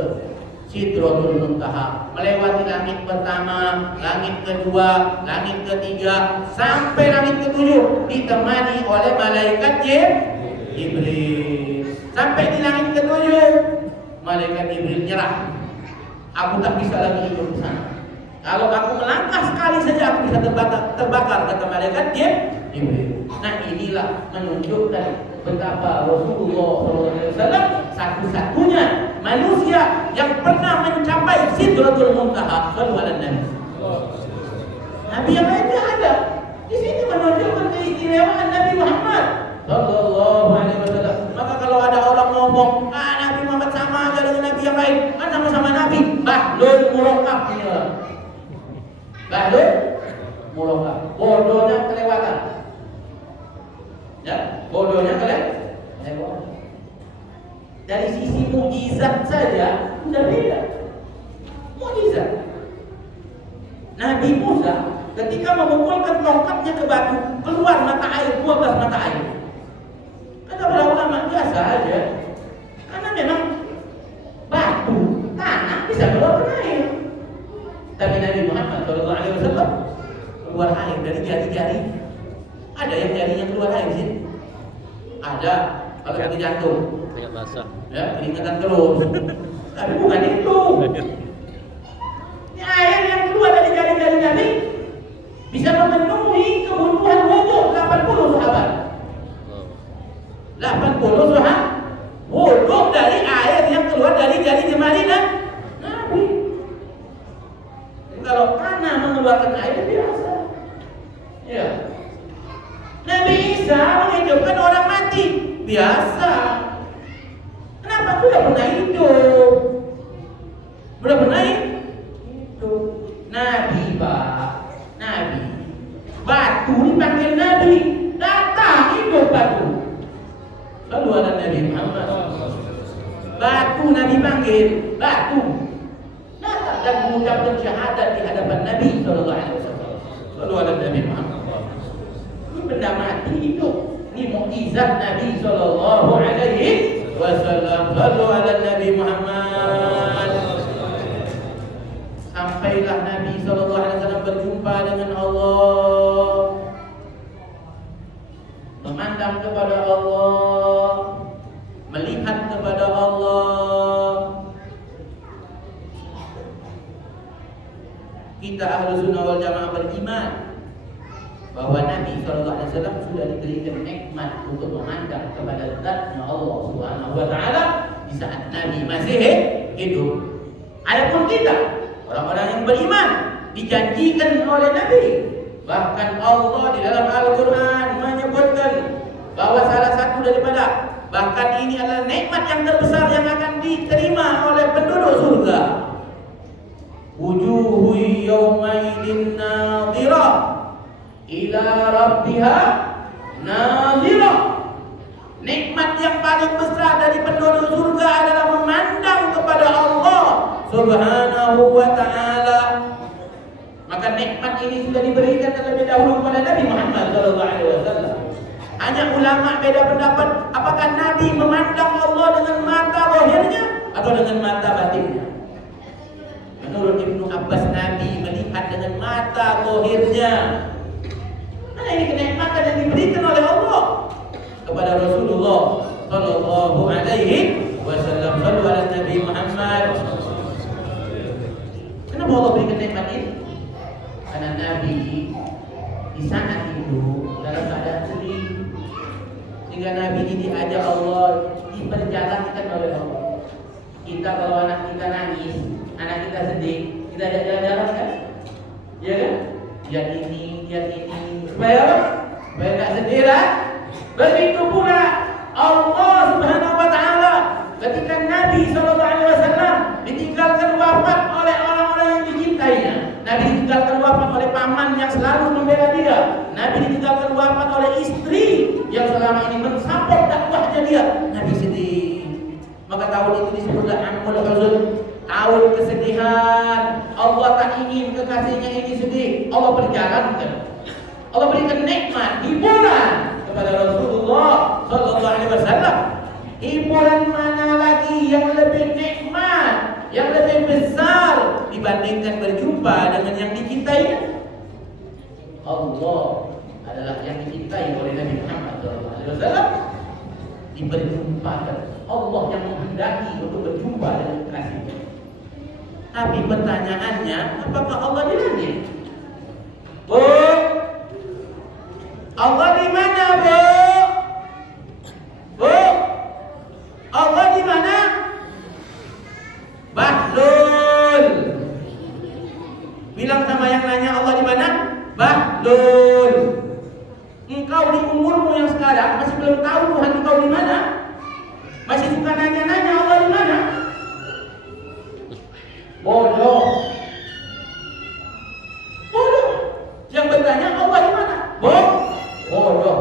Sidratul Muntaha, melewati langit pertama, langit kedua, langit ketiga, sampai langit ketujuh, ditemani oleh malaikat Jibril. Sampai di langit ketujuh, malaikat Jibril nyerah. Aku tak bisa lagi hidup di sana. Kalau aku melangkah sekali saja aku bisa terbakar, kata malaikat Jibril. Nah, inilah menunjukkan betapa Rasulullah SAW satu-satunya manusia yang pernah mencapai Sidratul Muntaha. Sallallahu alaihi wasallam. Nabi yang lain tidak ada. Di sini menunjukkan keistimewaan Nabi Muhammad Sallallahu alaihi wasallam. Maka kalau ada orang ngomong, Nabi Muhammad sama aja dengan Nabi yang lain, kan sama-sama Nabi. Bahlul murakkab ini orang. Bahlul murakkab. Bodohnya kelewatan. Ya, bodohnya kelewatan. Dari sisi mukjizat saja sudah beda. Mukjizat. Nabi Musa ketika memukulkan tongkatnya ke batu, keluar mata air, 12 mata air. Kata para ulama, biasa aja. Karena memang batu, tanah bisa keluar air. Tapi Nabi Muhammad SAW keluar air dari jari-jari. Ada yang jarinya keluar air sih? Ada. Kalau sakit jantung, Keringat basah. ya keringatan terus. Tapi bukan itu. Ini air yang keluar dari jari-jari Nabi bisa memenuhi kebutuhan wudhu 80 sahabat. 80 sahabat wudhu dari air yang keluar dari jari jemari Nabi. Kalau tanah mengeluarkan air biasa. Ya. Nabi Isa menghidupkan orang mati biasa. Kenapa sudah pernah hidup? Sudah pernah hidup. Nabi Pak, Nabi. Batu dipanggil Nabi, datang hidup batu. Lalu ada Nabi Muhammad. Batu Nabi panggil, batu. Datang dan mengucapkan syahadat di hadapan Nabi sallallahu alaihi wasallam. Lalu ada Nabi Muhammad. Ini benda mati hidup. Ini mukjizat Nabi sallallahu alaihi wasallam. Lalu ada Nabi Muhammad. Sampailah Nabi sallallahu alaihi wasallam berjumpa dengan Allah. Memandang kepada Allah, melihat kepada Allah. Kita Ahlus Sunnah wal Jamaah beriman bahwa Nabi SAW sudah diberikan nikmat untuk memandang kepada zatnya Allah Subhanahu wa taala di saat Nabi masih hidup. Adapun kita, orang-orang yang beriman, dijanjikan oleh Nabi. Bahkan Allah di dalam Al-Quran menyebutkan bahwa salah satu daripada, bahkan ini adalah nikmat yang terbesar yang akan diterima oleh penduduk surga. Wujuhu yawmaidin nadhirah ila rabbiha nadhirah. Nikmat yang paling besar dari penduduk surga adalah memandang kepada Allah Subhanahu wa ta'ala. Maka nikmat ini sudah diberikan terlebih dahulu kepada Nabi Muhammad SAW. Hanya ulama beda pendapat, apakah Nabi memandang Allah dengan mata zahirnya atau dengan mata batinnya. Menurut Ibnu Abbas, Nabi melihat dengan mata zahirnya. Karena ini kenikmatan yang diberikan oleh Allah kepada Rasulullah sallallahu alaihi wasallam. Sallu ala Nabi Muhammad. Kenapa Allah berikan nikmat ini? Karena Nabi di saat itu dalam keadaan sedih, sehingga Nabi ini diajak Allah, diperjalankan oleh Allah. Kita kalau anak kita nangis, anak kita sedih, kita ajak jalan-jalan kan? Iya kan? Lihat ini, supaya nggak sedih lah. Begitu pula Allah Subhanahu wa taala ketika Nabi SAW ditinggalkan wafat oleh orang-orang yang dicintainya. Nabi ditinggalkan wafat oleh paman yang selalu membela dia. Nabi ditinggalkan wafat oleh istri yang selama ini mensupport dakwahnya dia. Nabi sedih. Maka tahun itu disebutlah Amul Huzn, tahun kesedihan. Allah tak ingin kekasihnya ini sedih. Allah perjalankan. Allah berikan nikmat, hiburan kepada Rasulullah sallallahu alaihi wasallam. Hiburan mana lagi yang lebih nikmat, yang lebih besar dibandingkan berjumpa dengan yang dicintai? Allah adalah yang dicintai oleh Nabi Muhammad SAW. Diperjumpakan, Allah yang menghendaki untuk berjumpa dengan kekasihnya. Tapi pertanyaannya, apakah Allah di langit? Bu, Allah di mana, Bu? Bu, Allah di mana? Bahlul. Bilang sama yang nanya Allah di mana? Bahlul. Engkau di umurmu yang sekarang masih belum tahu Tuhan engkau di mana? Masih suka nanya-nanya Allah di mana? Bodoh. Bodoh. Yang bertanya Allah di mana? Bodoh.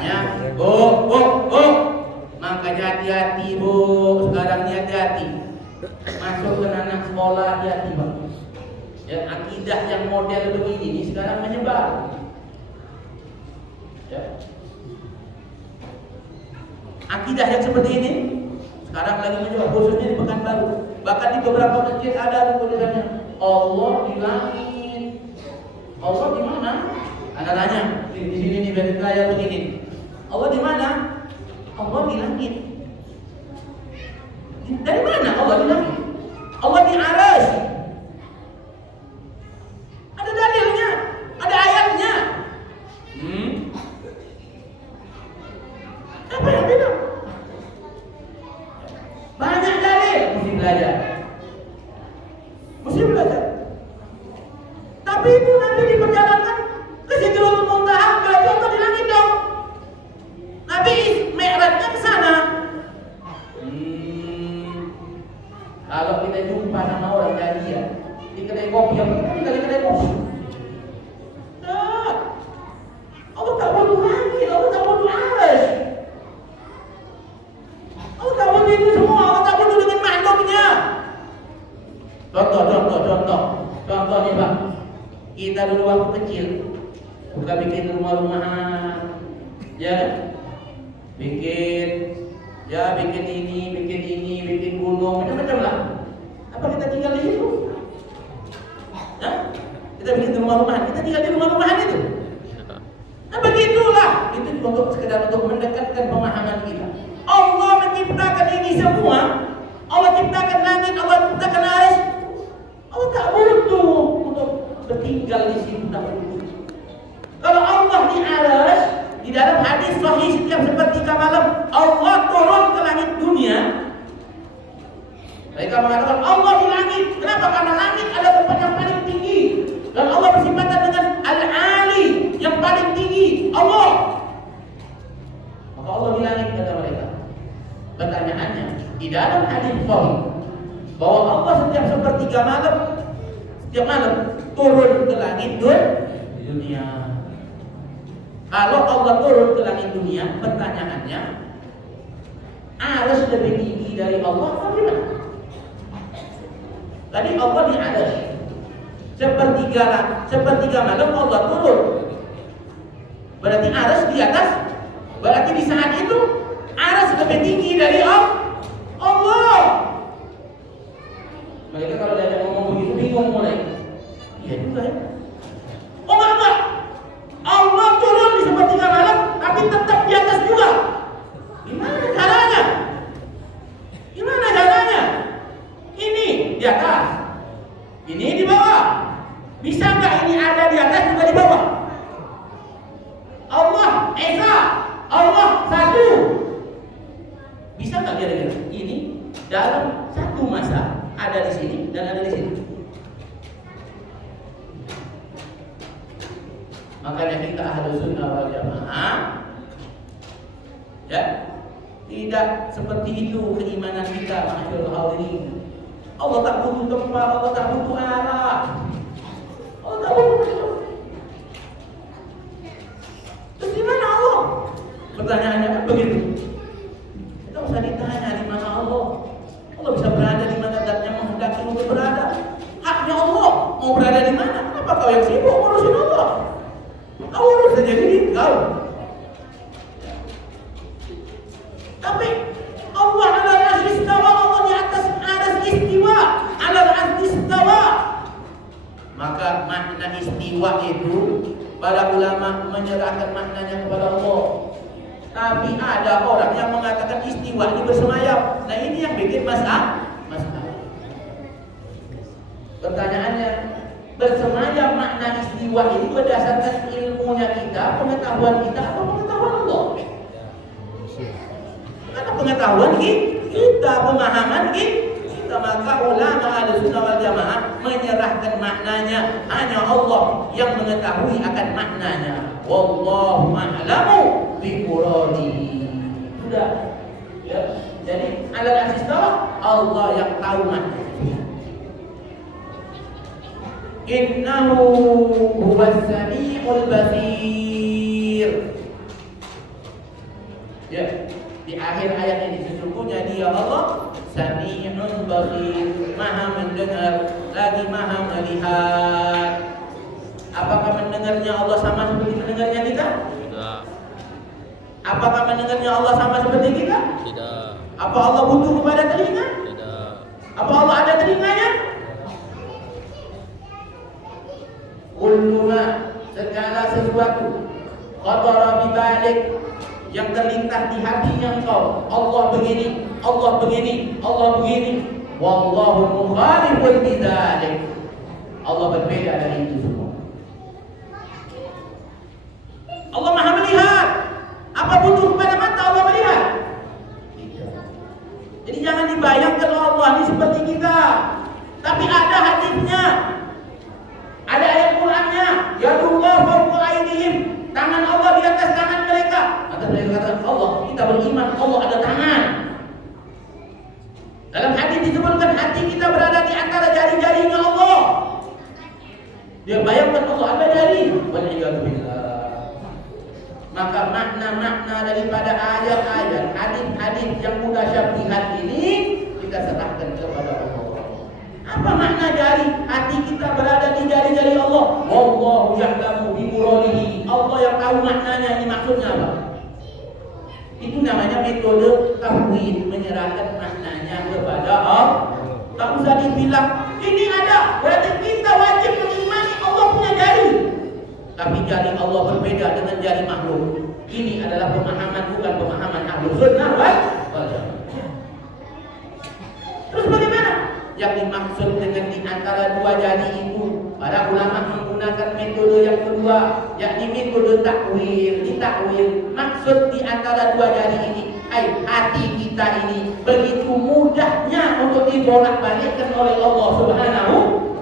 Makanya, makanya hati-hati bu, sekarang ini hati-hati. Masuk ke anak sekolah hati-hati bang. Ya, akidah yang model begini ini sekarang menyebar. Ya. Akidah yang seperti ini sekarang lagi menyebar, khususnya di Pekanbaru. Bahkan di beberapa masjid ada tulisannya Allah di langit. Allah di mana? Anda tanya di sini di balik layar begini. Allah di mana? Allah di langit. Dari mana Allah di langit? Allah di arsy. Ada dalilnya, ada ayatnya. Apa yang beda? Banyak dalil, mesti belajar. Mesti belajar. Tapi itu nanti di perjalanan ke Sidratul Muntaha, berarti Allah di langit dong. Nabi Mi'rajnya ke sana. Kalau kita jumpa sama orang janjian di kedai kopi yang kita di kedai kopi. Allah tak butuh langit, Allah tak butuh arsy. Allah tak butuh itu semua, Allah tak butuh dengan makhluknya. Contoh nih Pak. Kita dulu waktu kecil bukan bikin rumah-rumahan, ya kan? Bikin ini, bikin gunung, macam-macam lah. Apa kita tinggal di situ? Hah? Kita bikin rumah-rumahan, kita tinggal di rumah-rumahan itu. Nah begitulah, itu untuk sekedar untuk mendekatkan pemahaman kita. Allah menciptakan ini semua, Allah ciptakan langit, Allah ciptakan arsy. Allah tak butuh untuk bertinggal di situ, tak butuh. Kalau Allah di arsy, di dalam hadis sahih setiap sepertiga malam Allah turun ke langit dunia. Mereka mengatakan Allah di langit. Kenapa? Karena langit ada tempat yang paling tinggi dan Allah bersifatan dengan Al-Ali, yang paling tinggi, Allah. Maka Allah di langit kata mereka. Pertanyaannya, di dalam hadis sahih bahwa Allah setiap sepertiga malam, setiap malam turun ke langit dunia. Kalau Allah turun ke langit dunia, pertanyaannya, arsy lebih tinggi dari Allah atau gimana? Tadi Allah di arsy. Sepertiga malam Allah turun. Berarti arsy di atas. Berarti di saat itu arsy lebih tinggi dari Allah. Mereka kalau diajak ngomong begitu bingung mulai. Iya juga ya. Oh enggak. Allah turun di sepertiga malam, tapi tetap di atas juga. Gimana caranya? Ini di atas, ini di bawah. Bisa nggak ini ada di atas juga di bawah? Allah Esa, Allah satu. Bisa nggak kira-kira? Ini dalam satu masa ada di sini dan ada di sini. Makanya kita Ahlus Sunnah wal Jamaah, ya, tidak seperti itu keimanan kita, masyaallah hadirin. Allah tak butuh tempat, Allah tak butuh arah, Allah tak butuh. Terus di mana Allah? Pertanyaannya kan begitu. Kita usah ditanya di mana Allah. Allah bisa berada di mana zatnya menghendaki untuk berada. Haknya Allah mau berada di mana? Kenapa kau yang sibuk ngurusin Allah? Kau urus saja diri kau. Tapi Allah ala arsy istawa, Allah di atas arsy istiwa, ala arsy istawa. Maka makna istiwa itu para ulama menyerahkan maknanya kepada Allah. Tapi ada orang yang mengatakan istiwa ini bersemayam. Nah ini yang bikin masalah. Pertanyaannya, bersemayam makna istiwa ini berdasarkan ilmunya kita, pengetahuan kita, atau pengetahuan Allah? Karena pengetahuan kita, pemahaman kita, maka ulama Ahlus Sunnah wal Jamaah menyerahkan maknanya. Hanya Allah yang mengetahui akan maknanya. Wallahu a'lamu biqurani. Sudah. Ya. Jadi alal arsy istawa, Allah yang tahu maknanya. Innahu huwas sami'ul basir. Ya, di akhir ayat ini sesungguhnya Dia Allah Sami'un Basir, Maha mendengar lagi Maha melihat. Apakah mendengarnya Allah sama seperti mendengarnya kita? Tidak. Apakah mendengarnya Allah sama seperti kita? Tidak. Apa Allah butuh kepada telinga? Tidak. Apa Allah ada telinganya? Kullu ma, segala sesuatu qadara bibalik, yang terlintas di hatinya engkau. Allah begini, Allah begini, Allah begini. Wallahu mukhalifun bidzalik. Allah berbeda dari itu semua. Allah Maha melihat. Apa butuh kepada mata Allah melihat? Tidak. Jadi jangan dibayangkan Allah ini seperti kita. Tapi ada hadisnya. Ada ayat Qur'annya. Yadullah fawqa aydihim. Tangan Allah di atas tangan mereka. Maka mereka kata, Allah, kita beriman Allah ada tangan. Dalam hadis disebutkan hati kita berada di antara jari-jarinya Allah. Dia bayangkan Allah ada jari. Waliyadzubillah. Maka makna-makna daripada ayat-ayat, hadis-hadis yang mutasyabihat ini kita serahkan kepada Allah. Apa makna jari? Hati kita berada di jari-jari Allah. Wallahu ya'lamu bi muradihi. Allah yang tahu maknanya. Ini maksudnya apa? Itu namanya metode tafwid, menyerahkan maknanya kepada Allah. Tak usah dibilang ini ada, berarti kita wajib mengimani Allah punya jari. Tapi jari Allah berbeda dengan jari makhluk. Ini adalah pemahaman, bukan pemahaman Ahlus Sunnah wal Jamaah. Terus bagaimana? Yang dimaksud dengan di antara dua jari itu, para ulama menggunakan metode yang kedua, yakni metode takwil. Ditakwil, maksud di antara dua jari ini, hati kita ini begitu mudahnya untuk dibolak-balikkan oleh Allah Subhanahu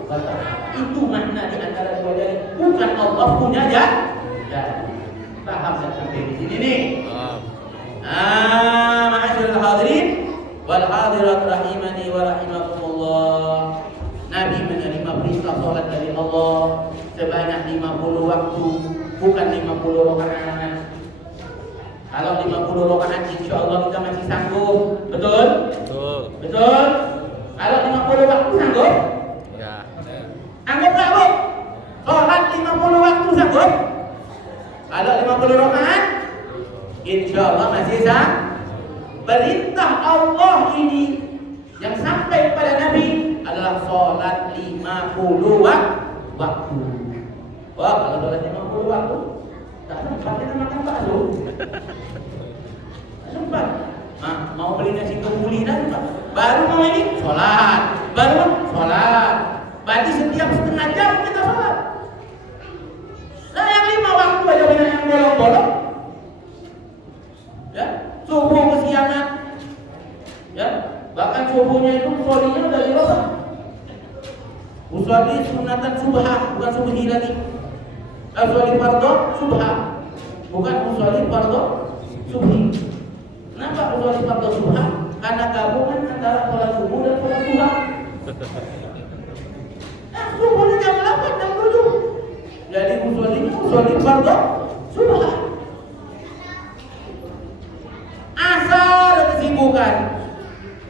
wa Ta'ala. Itu makna di antara dua jari, bukan Allah punya jari. Paham dan sampai di sini nih. Ma'asyiral hadirin wal hadirat rahimani wa rahimakumullah. Nabi menerima perintah salat dari Allah sebanyak 50 waktu, bukan 50 rakaat. Kalau 50 rakaat insyaallah kita masih sanggup. Betul? Betul. Betul? Kalau 50 waktu sanggup? Ya. Anggap tak bu? Sholat 50 waktu sanggup? Kalau 50 rakaat insyaallah masih sah. Perintah Allah ini yang sampai kepada Nabi adalah sholat 50 waktu. Wah, kalau sholat 50 waktu tak sempat kita makan bakso. Tak sempat. Mau beli nasi kebuli dah sempat. Baru mau ini sholat. Baru sholat. Berarti setiap setengah jam kita sholat. Nah yang 5 waktu aja banyak yang bolong-bolong. Ya, subuh kesiangan. Ya, bahkan subuhnya itu sholinya dari berapa? Usolli sunatan subha, bukan subuhi lagi. Usolli fardhu subha, bukan usolli fardhu subhi. Kenapa usolli fardhu subha? Karena gabungan antara sholat subuh dan sholat duha. Subuhnya jam 8 jam 7. Jadi usolli fardhu subha. Asar kesibukan,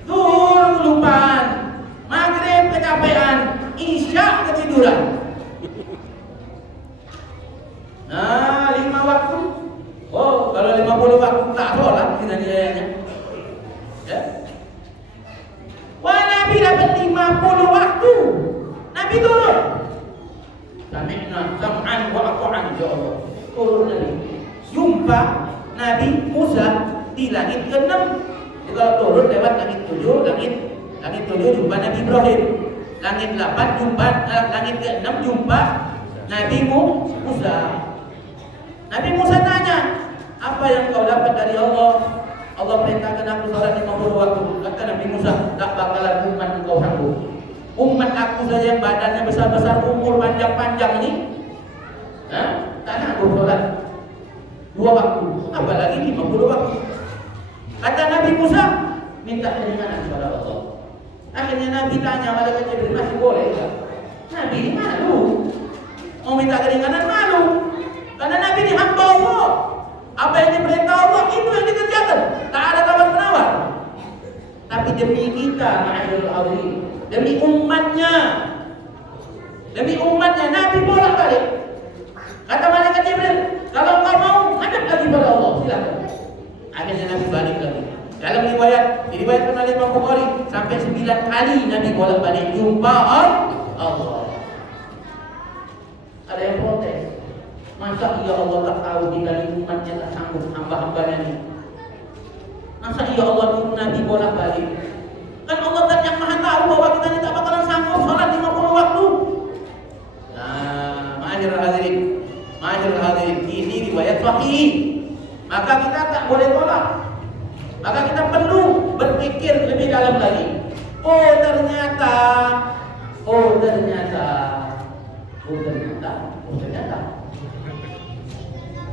zuhur kelupaan, maghrib kecapean, isya ketiduran. Nah, 5 waktu. Oh, kalau 50 waktu tak sholat kita niatnya. Ya. Wah, Nabi dapat 50 waktu. Nabi turun. Sami'na sam'an wa ata'an, ya Allah. Turun Nabi. Jumpa Nabi Musa di langit ke-6. Kalau turun lewat langit 7, langit 7 jumpa Nabi Ibrahim. Langit 8 jumpa langit ke-6 jumpa Nabi Musa. Nabi Musa tanya, apa yang kau dapat dari Allah? Allah perintahkan aku sholat 50 waktu. Kata Nabi Musa, tak bakalan umat engkau sanggup. Umat aku saja yang badannya besar-besar, umur panjang-panjang ini, tak sanggup sholat 2 waktu, apalagi 50 waktu. Kata Nabi Musa, minta keringanan kepada Allah. Akhirnya Nabi tanya malaikat Jibril, masih boleh enggak? Nabi ini malu. Mau minta keringanan malu. Karena Nabi ini hamba Allah. Apa yang diperintah Allah itu yang dikerjakan. demi kita, ma'asyiral hadirin. Demi umatnya. Demi umatnya Nabi bolak-balik. Kata malaikat Jibril, kalau kau mau hadap lagi pada Allah, silakan. Akhirnya Nabi balik lagi. Dalam diriwayatkan oleh Imam Bukhari, sampai 9 kali Nabi bolak-balik jumpa Allah. Ada yang protes. Masa iya Allah tak tahu kita ini umatnya tak sanggup, hamba-hambanya ini. Masa iya Allah dulu Nabi bolak-balik. Kan Allah kan yang maha tahu bahwa kita ini tak bakalan sanggup sholat 50 waktu. Nah, ma'asyiral hadirin, ini riwayat sahih. Maka kita tak boleh tolak. Maka kita perlu berpikir lebih dalam lagi.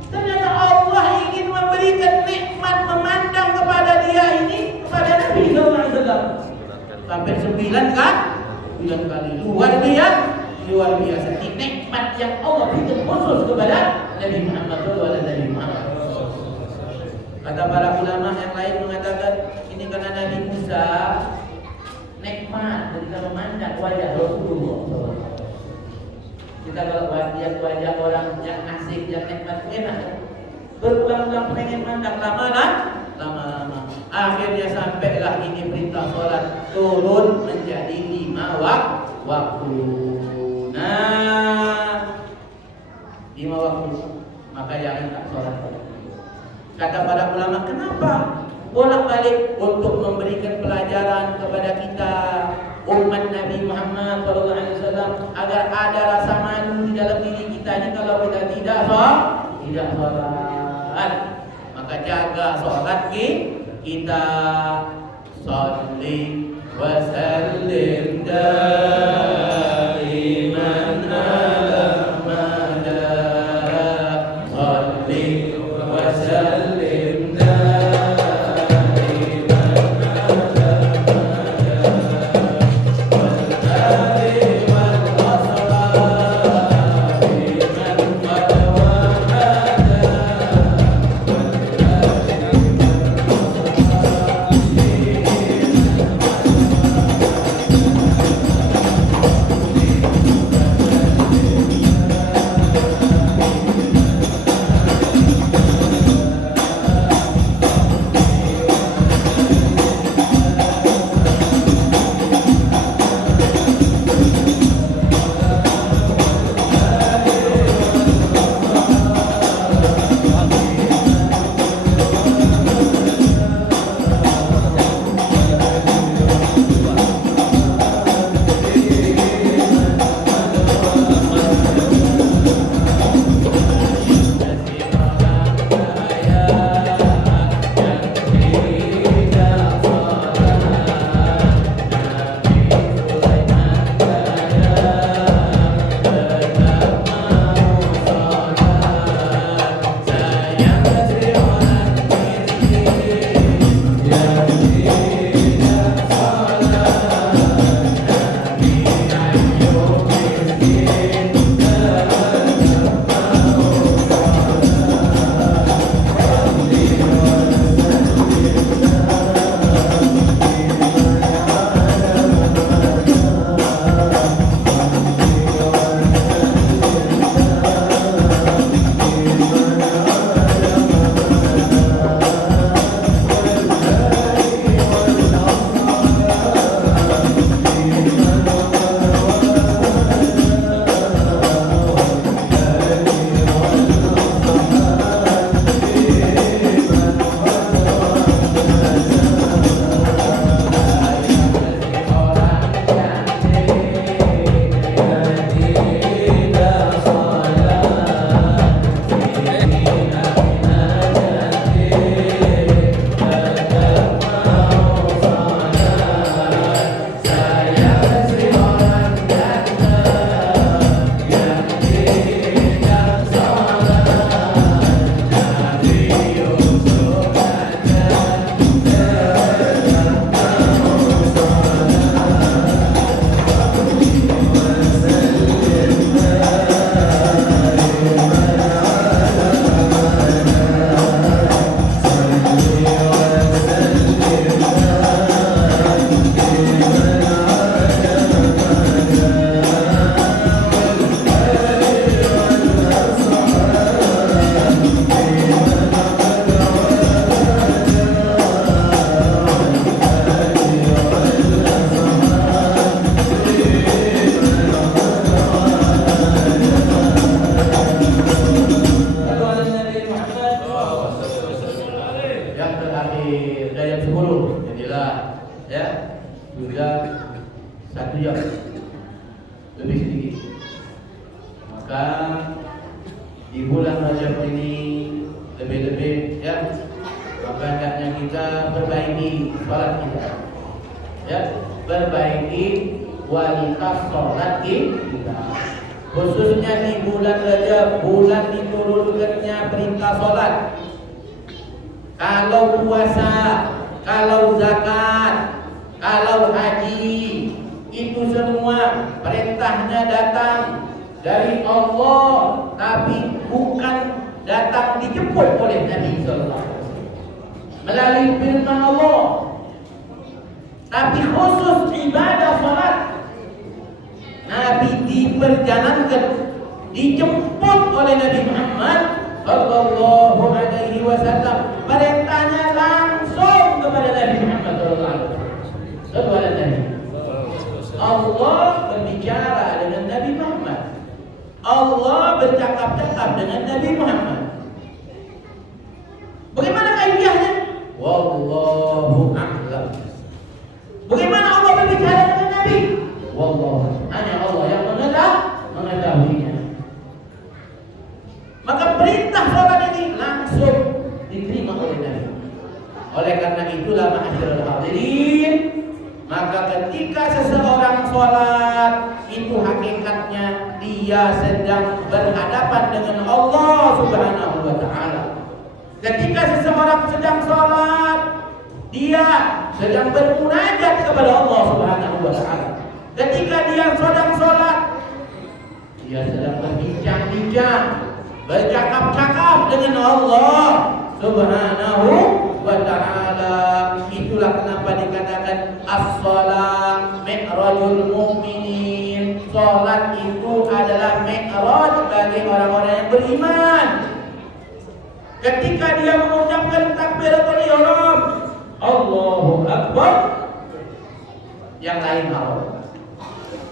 Ternyata Allah ingin memberikan nikmat memandang kepada dia ini, kepada Nabi SAW. Sampai 9 kali. Luar biasa. Ini nikmat yang Allah berikan khusus kepada Nabi Muhammad SAW. Kata para ulama yang lain mengatakan ini karena Nabi Musa nikmat ketika memandang wajah Rasulullah SAW. Kita kalau lihat wajah orang yang asik, yang nikmat, enak. Berulang-ulang pengen mandang lama-lama. Akhirnya sampailah ini perintah sholat turun menjadi 5 waktu. Nah, 5 waktu. Maka jangan tak sholat. Kata para ulama, kenapa bolak-balik untuk memberikan pelajaran kepada kita umat Nabi Muhammad SAW agar ada rasa malu di dalam diri kita ini kalau kita tidak sholat. Maka jaga sholat kita. Sholli wa sallim daiman ala mada. Sholli wa sallim akhir dari jam 10 jadilah ya sudah 1 jam lebih sedikit. Maka di bulan Rajab ini lebih-lebih ya, maka hendaknya kita perbaiki salat kita, ya, perbaiki kualitas salat kita. Khususnya di bulan Rajab, bulan diturunkannya perintah salat. Kalau puasa, kalau zakat, kalau haji, itu semua perintahnya datang dari Allah, tapi bukan datang dijemput oleh Nabi sallallahu alaihi wasallam melalui firman Allah. Tapi khusus ibadah salat, Nabi diperjalankan, dijemput oleh Nabi Muhammad sallallahu alaihi wasallam. Perintahnya langsung kepada Nabi Muhammad sallallahu alaihi wasallam. Allah berbicara dengan Nabi Muhammad. Allah bercakap-cakap dengan Nabi Muhammad. Bagaimana kaifiahnya? Wallahu a'lam. Bagaimana Allah berbicara dengan Nabi? Wallahu, hanya Allah yang mengetahuinya. Maka perintah salat ini langsung diterima oleh Nabi. Oleh karena itulah ma'asyiral hadirin, maka ketika seseorang sholat, itu hakikatnya dia sedang berhadapan dengan Allah Subhanahu wa ta'ala. Ketika seseorang sedang sholat, dia sedang bermunajat kepada Allah Subhanahu wa ta'ala. Ketika dia sedang sholat, dia sedang berbincang-bincang, bercakap-cakap dengan Allah Subhanahu wa ta'ala. Itulah kenapa dikatakan as-shalah mi'rajul mu'minin. Salat itu adalah mi'raj bagi orang-orang yang beriman. Ketika dia mengucapkan takbiratul ihram, Allahu akbar, yang lain haram.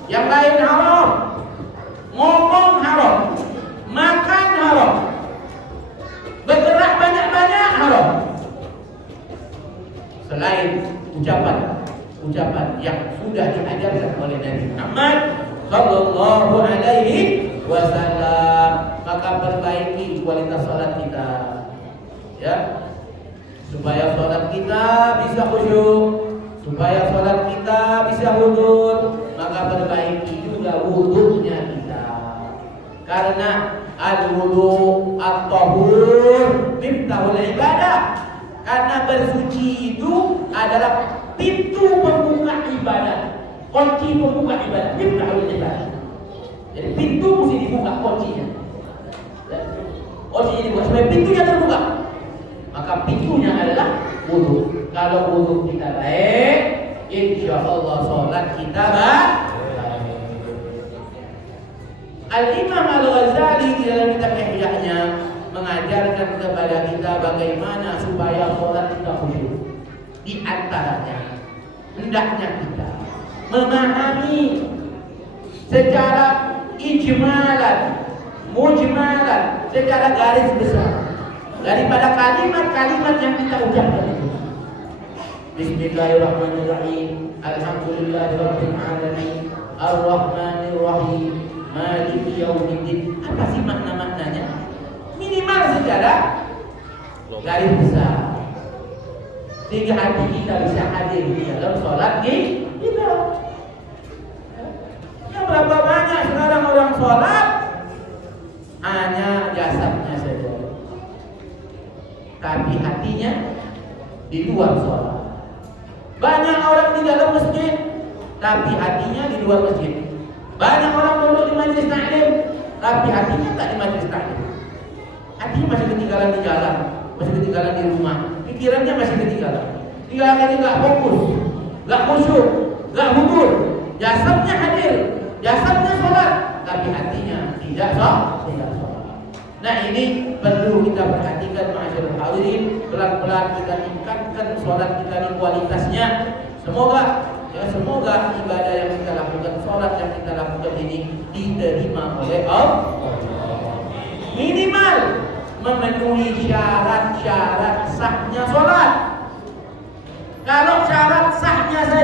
Yang lain haram. Ngomong haram, makan haram, bergerak banyak-banyak haram. Selain ucapan yang sudah diajarkan oleh Nabi Muhammad sallallahu alaihi wasallam, maka perbaiki kualitas salat kita, ya, supaya salat kita bisa khusyuk, supaya salat kita bisa hudud. Maka perbaiki juga wudhunya kita, karena al-wudu at-tahur miftahul ibadah. Karena bersuci itu adalah pintu pembuka ibadah, kunci pembuka ibadah, miftahul ibadah. Jadi pintu mesti dibuka, kuncinya. Kuncinya dibuka supaya pintunya terbuka. Maka pintunya adalah wudu. Kalau wudu kita baik, insyaallah salat kita baik. Al-Imam Al-Ghazali di dalam kitab Ihya'nya mengajarkan kepada kita bagaimana supaya sholat kita khusyuk. Di antaranya, hendaknya kita memahami secara ijmalan, mujmalan, secara garis besar daripada kalimat-kalimat yang kita ucapkan itu. Bismillahirrahmanirrahim. Alhamdulillahirabbil alamin. Ar-Rahmanirrahim. Maliki yaumiddin. Apa sih makna-maknanya? Minimal secara garis besar, sehingga hati kita bisa hadir di dalam sholat kita. Ya, berapa banyak sekarang orang sholat hanya jasadnya saja, tapi hatinya di luar sholat. Banyak orang di dalam masjid, tapi hatinya di luar masjid. Banyak orang duduk di majelis taklim, tapi hatinya tak di majelis taklim. Hatinya masih ketinggalan di jalan, masih ketinggalan di rumah, pikirannya masih ketinggalan. Dia akhirnya nggak fokus, nggak khusyuk, nggak hudud. Jasadnya hadir, jasadnya sholat, tapi hatinya tidak sholat. Nah, ini perlu kita perhatikan, ma'asyiral hadirin. Pelan-pelan kita tingkatkan sholat kita di kualitasnya. Semoga ibadah yang kita lakukan, sholat yang kita lakukan ini diterima oleh Allah. Minimal memenuhi syarat-syarat sahnya sholat.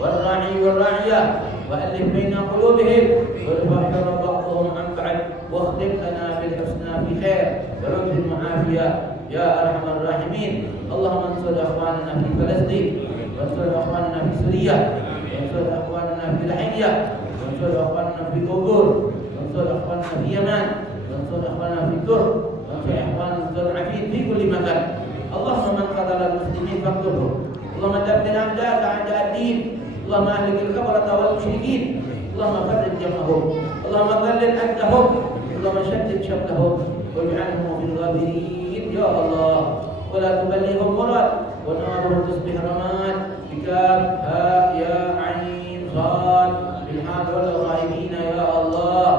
والراعي والراعية وألف بين قلوبهم وارفع شر بعضهم عن بعض واختم لنا بالحسنى في خير برحمة وعافية يا أرحم الراحمين. اللهم انصر إخواننا في فلسطين وانصر إخواننا في سوريا وانصر إخواننا في لحية وانصر إخواننا في بوغور وانصر إخواننا في يمن وانصر إخواننا في ترك وانصر إخواننا المستضعفين في كل مكان. اللهم من قتل المسلمين فاقتله. اللهم دمر أعداءك أعداء الدين. اللهم أهلك الكفرة والمشركين. اللهم فرج جمعهم. اللهم ذلل عدهم. اللهم شتت شملهم واجعلهم في الغابرين يا الله. ولا تبلغهم مراد ونارهم تصبح رماد بكاف هاء يا عين صاد بالحاضر والغائبين يا الله.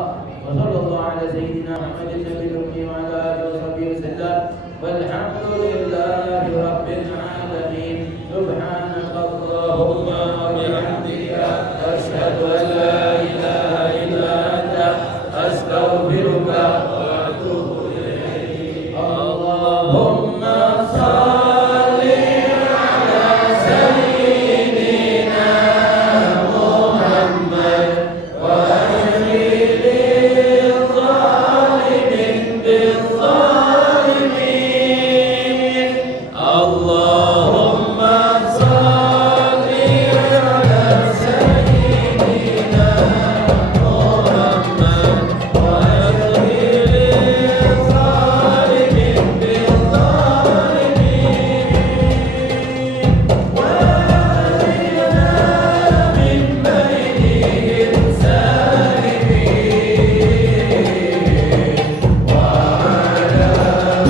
وصلى الله على سيدنا محمد النبي الأمي وعلى آله وصحبه وسلم والحمد لله رب العالمين. سبحانك اللهم وبحمدك أشهد أن لا إله إلا أنت أستغفرك وأتوب إليك. اللهم صل على سيدنا محمد وأشهد الظالمين بالظالمين. اللهم صل على سيدنا محمد وأشهد الظالمين بالظالمين وأرنا من بينهم سالمين وعلى آله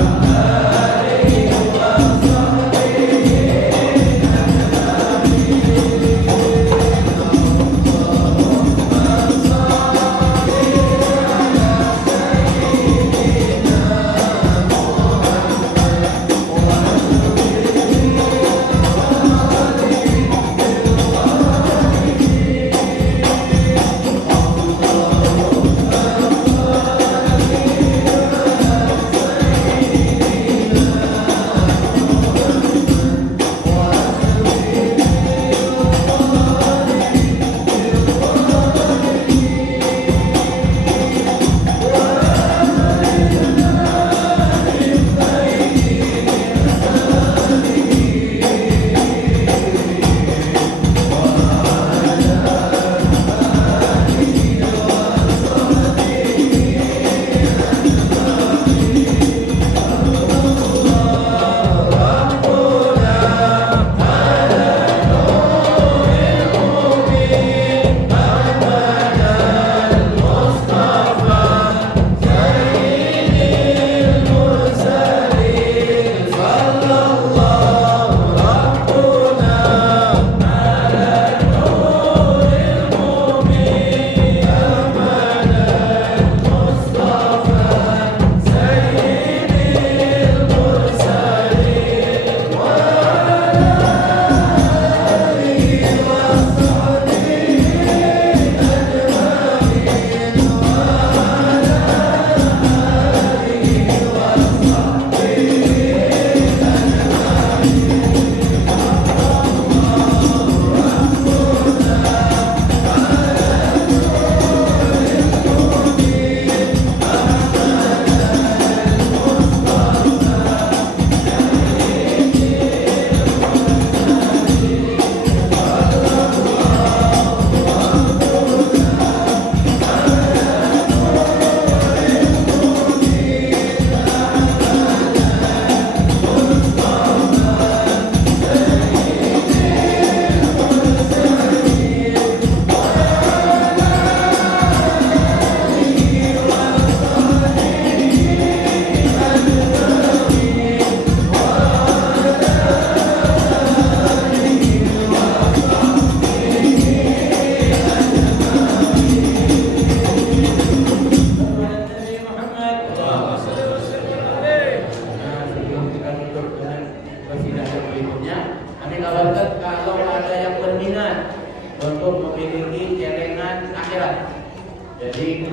Jadi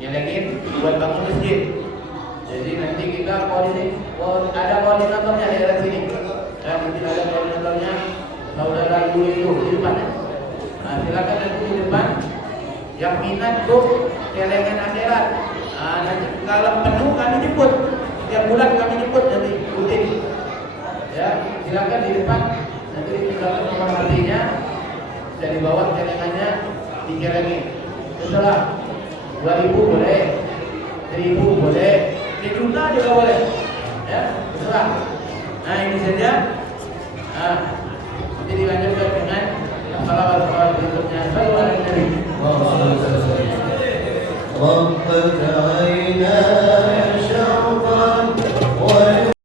nyelekin buat bangun masjid. Jadi nanti kita ada koordinatornya di daerah sini. Dan nanti ada koordinatornya saudara Ibu itu di depan. Nah, silakan nanti di depan yang minat tuh celengan akhirat. Nah, nanti kalau penuh kami jemput. Setiap bulan kami jemput nanti rutin. Ya, silakan di depan. Nanti diberikan nomor hatinya, bisa dibawa celengannya, dicelengin. Setelah 2.000 boleh, 1.000 boleh, 1 juta juga boleh. Ya, setelah. Nah, ini saja. Nah, nanti dilanjutkan dengan salawat berikutnya. Salawat Nabi. Allah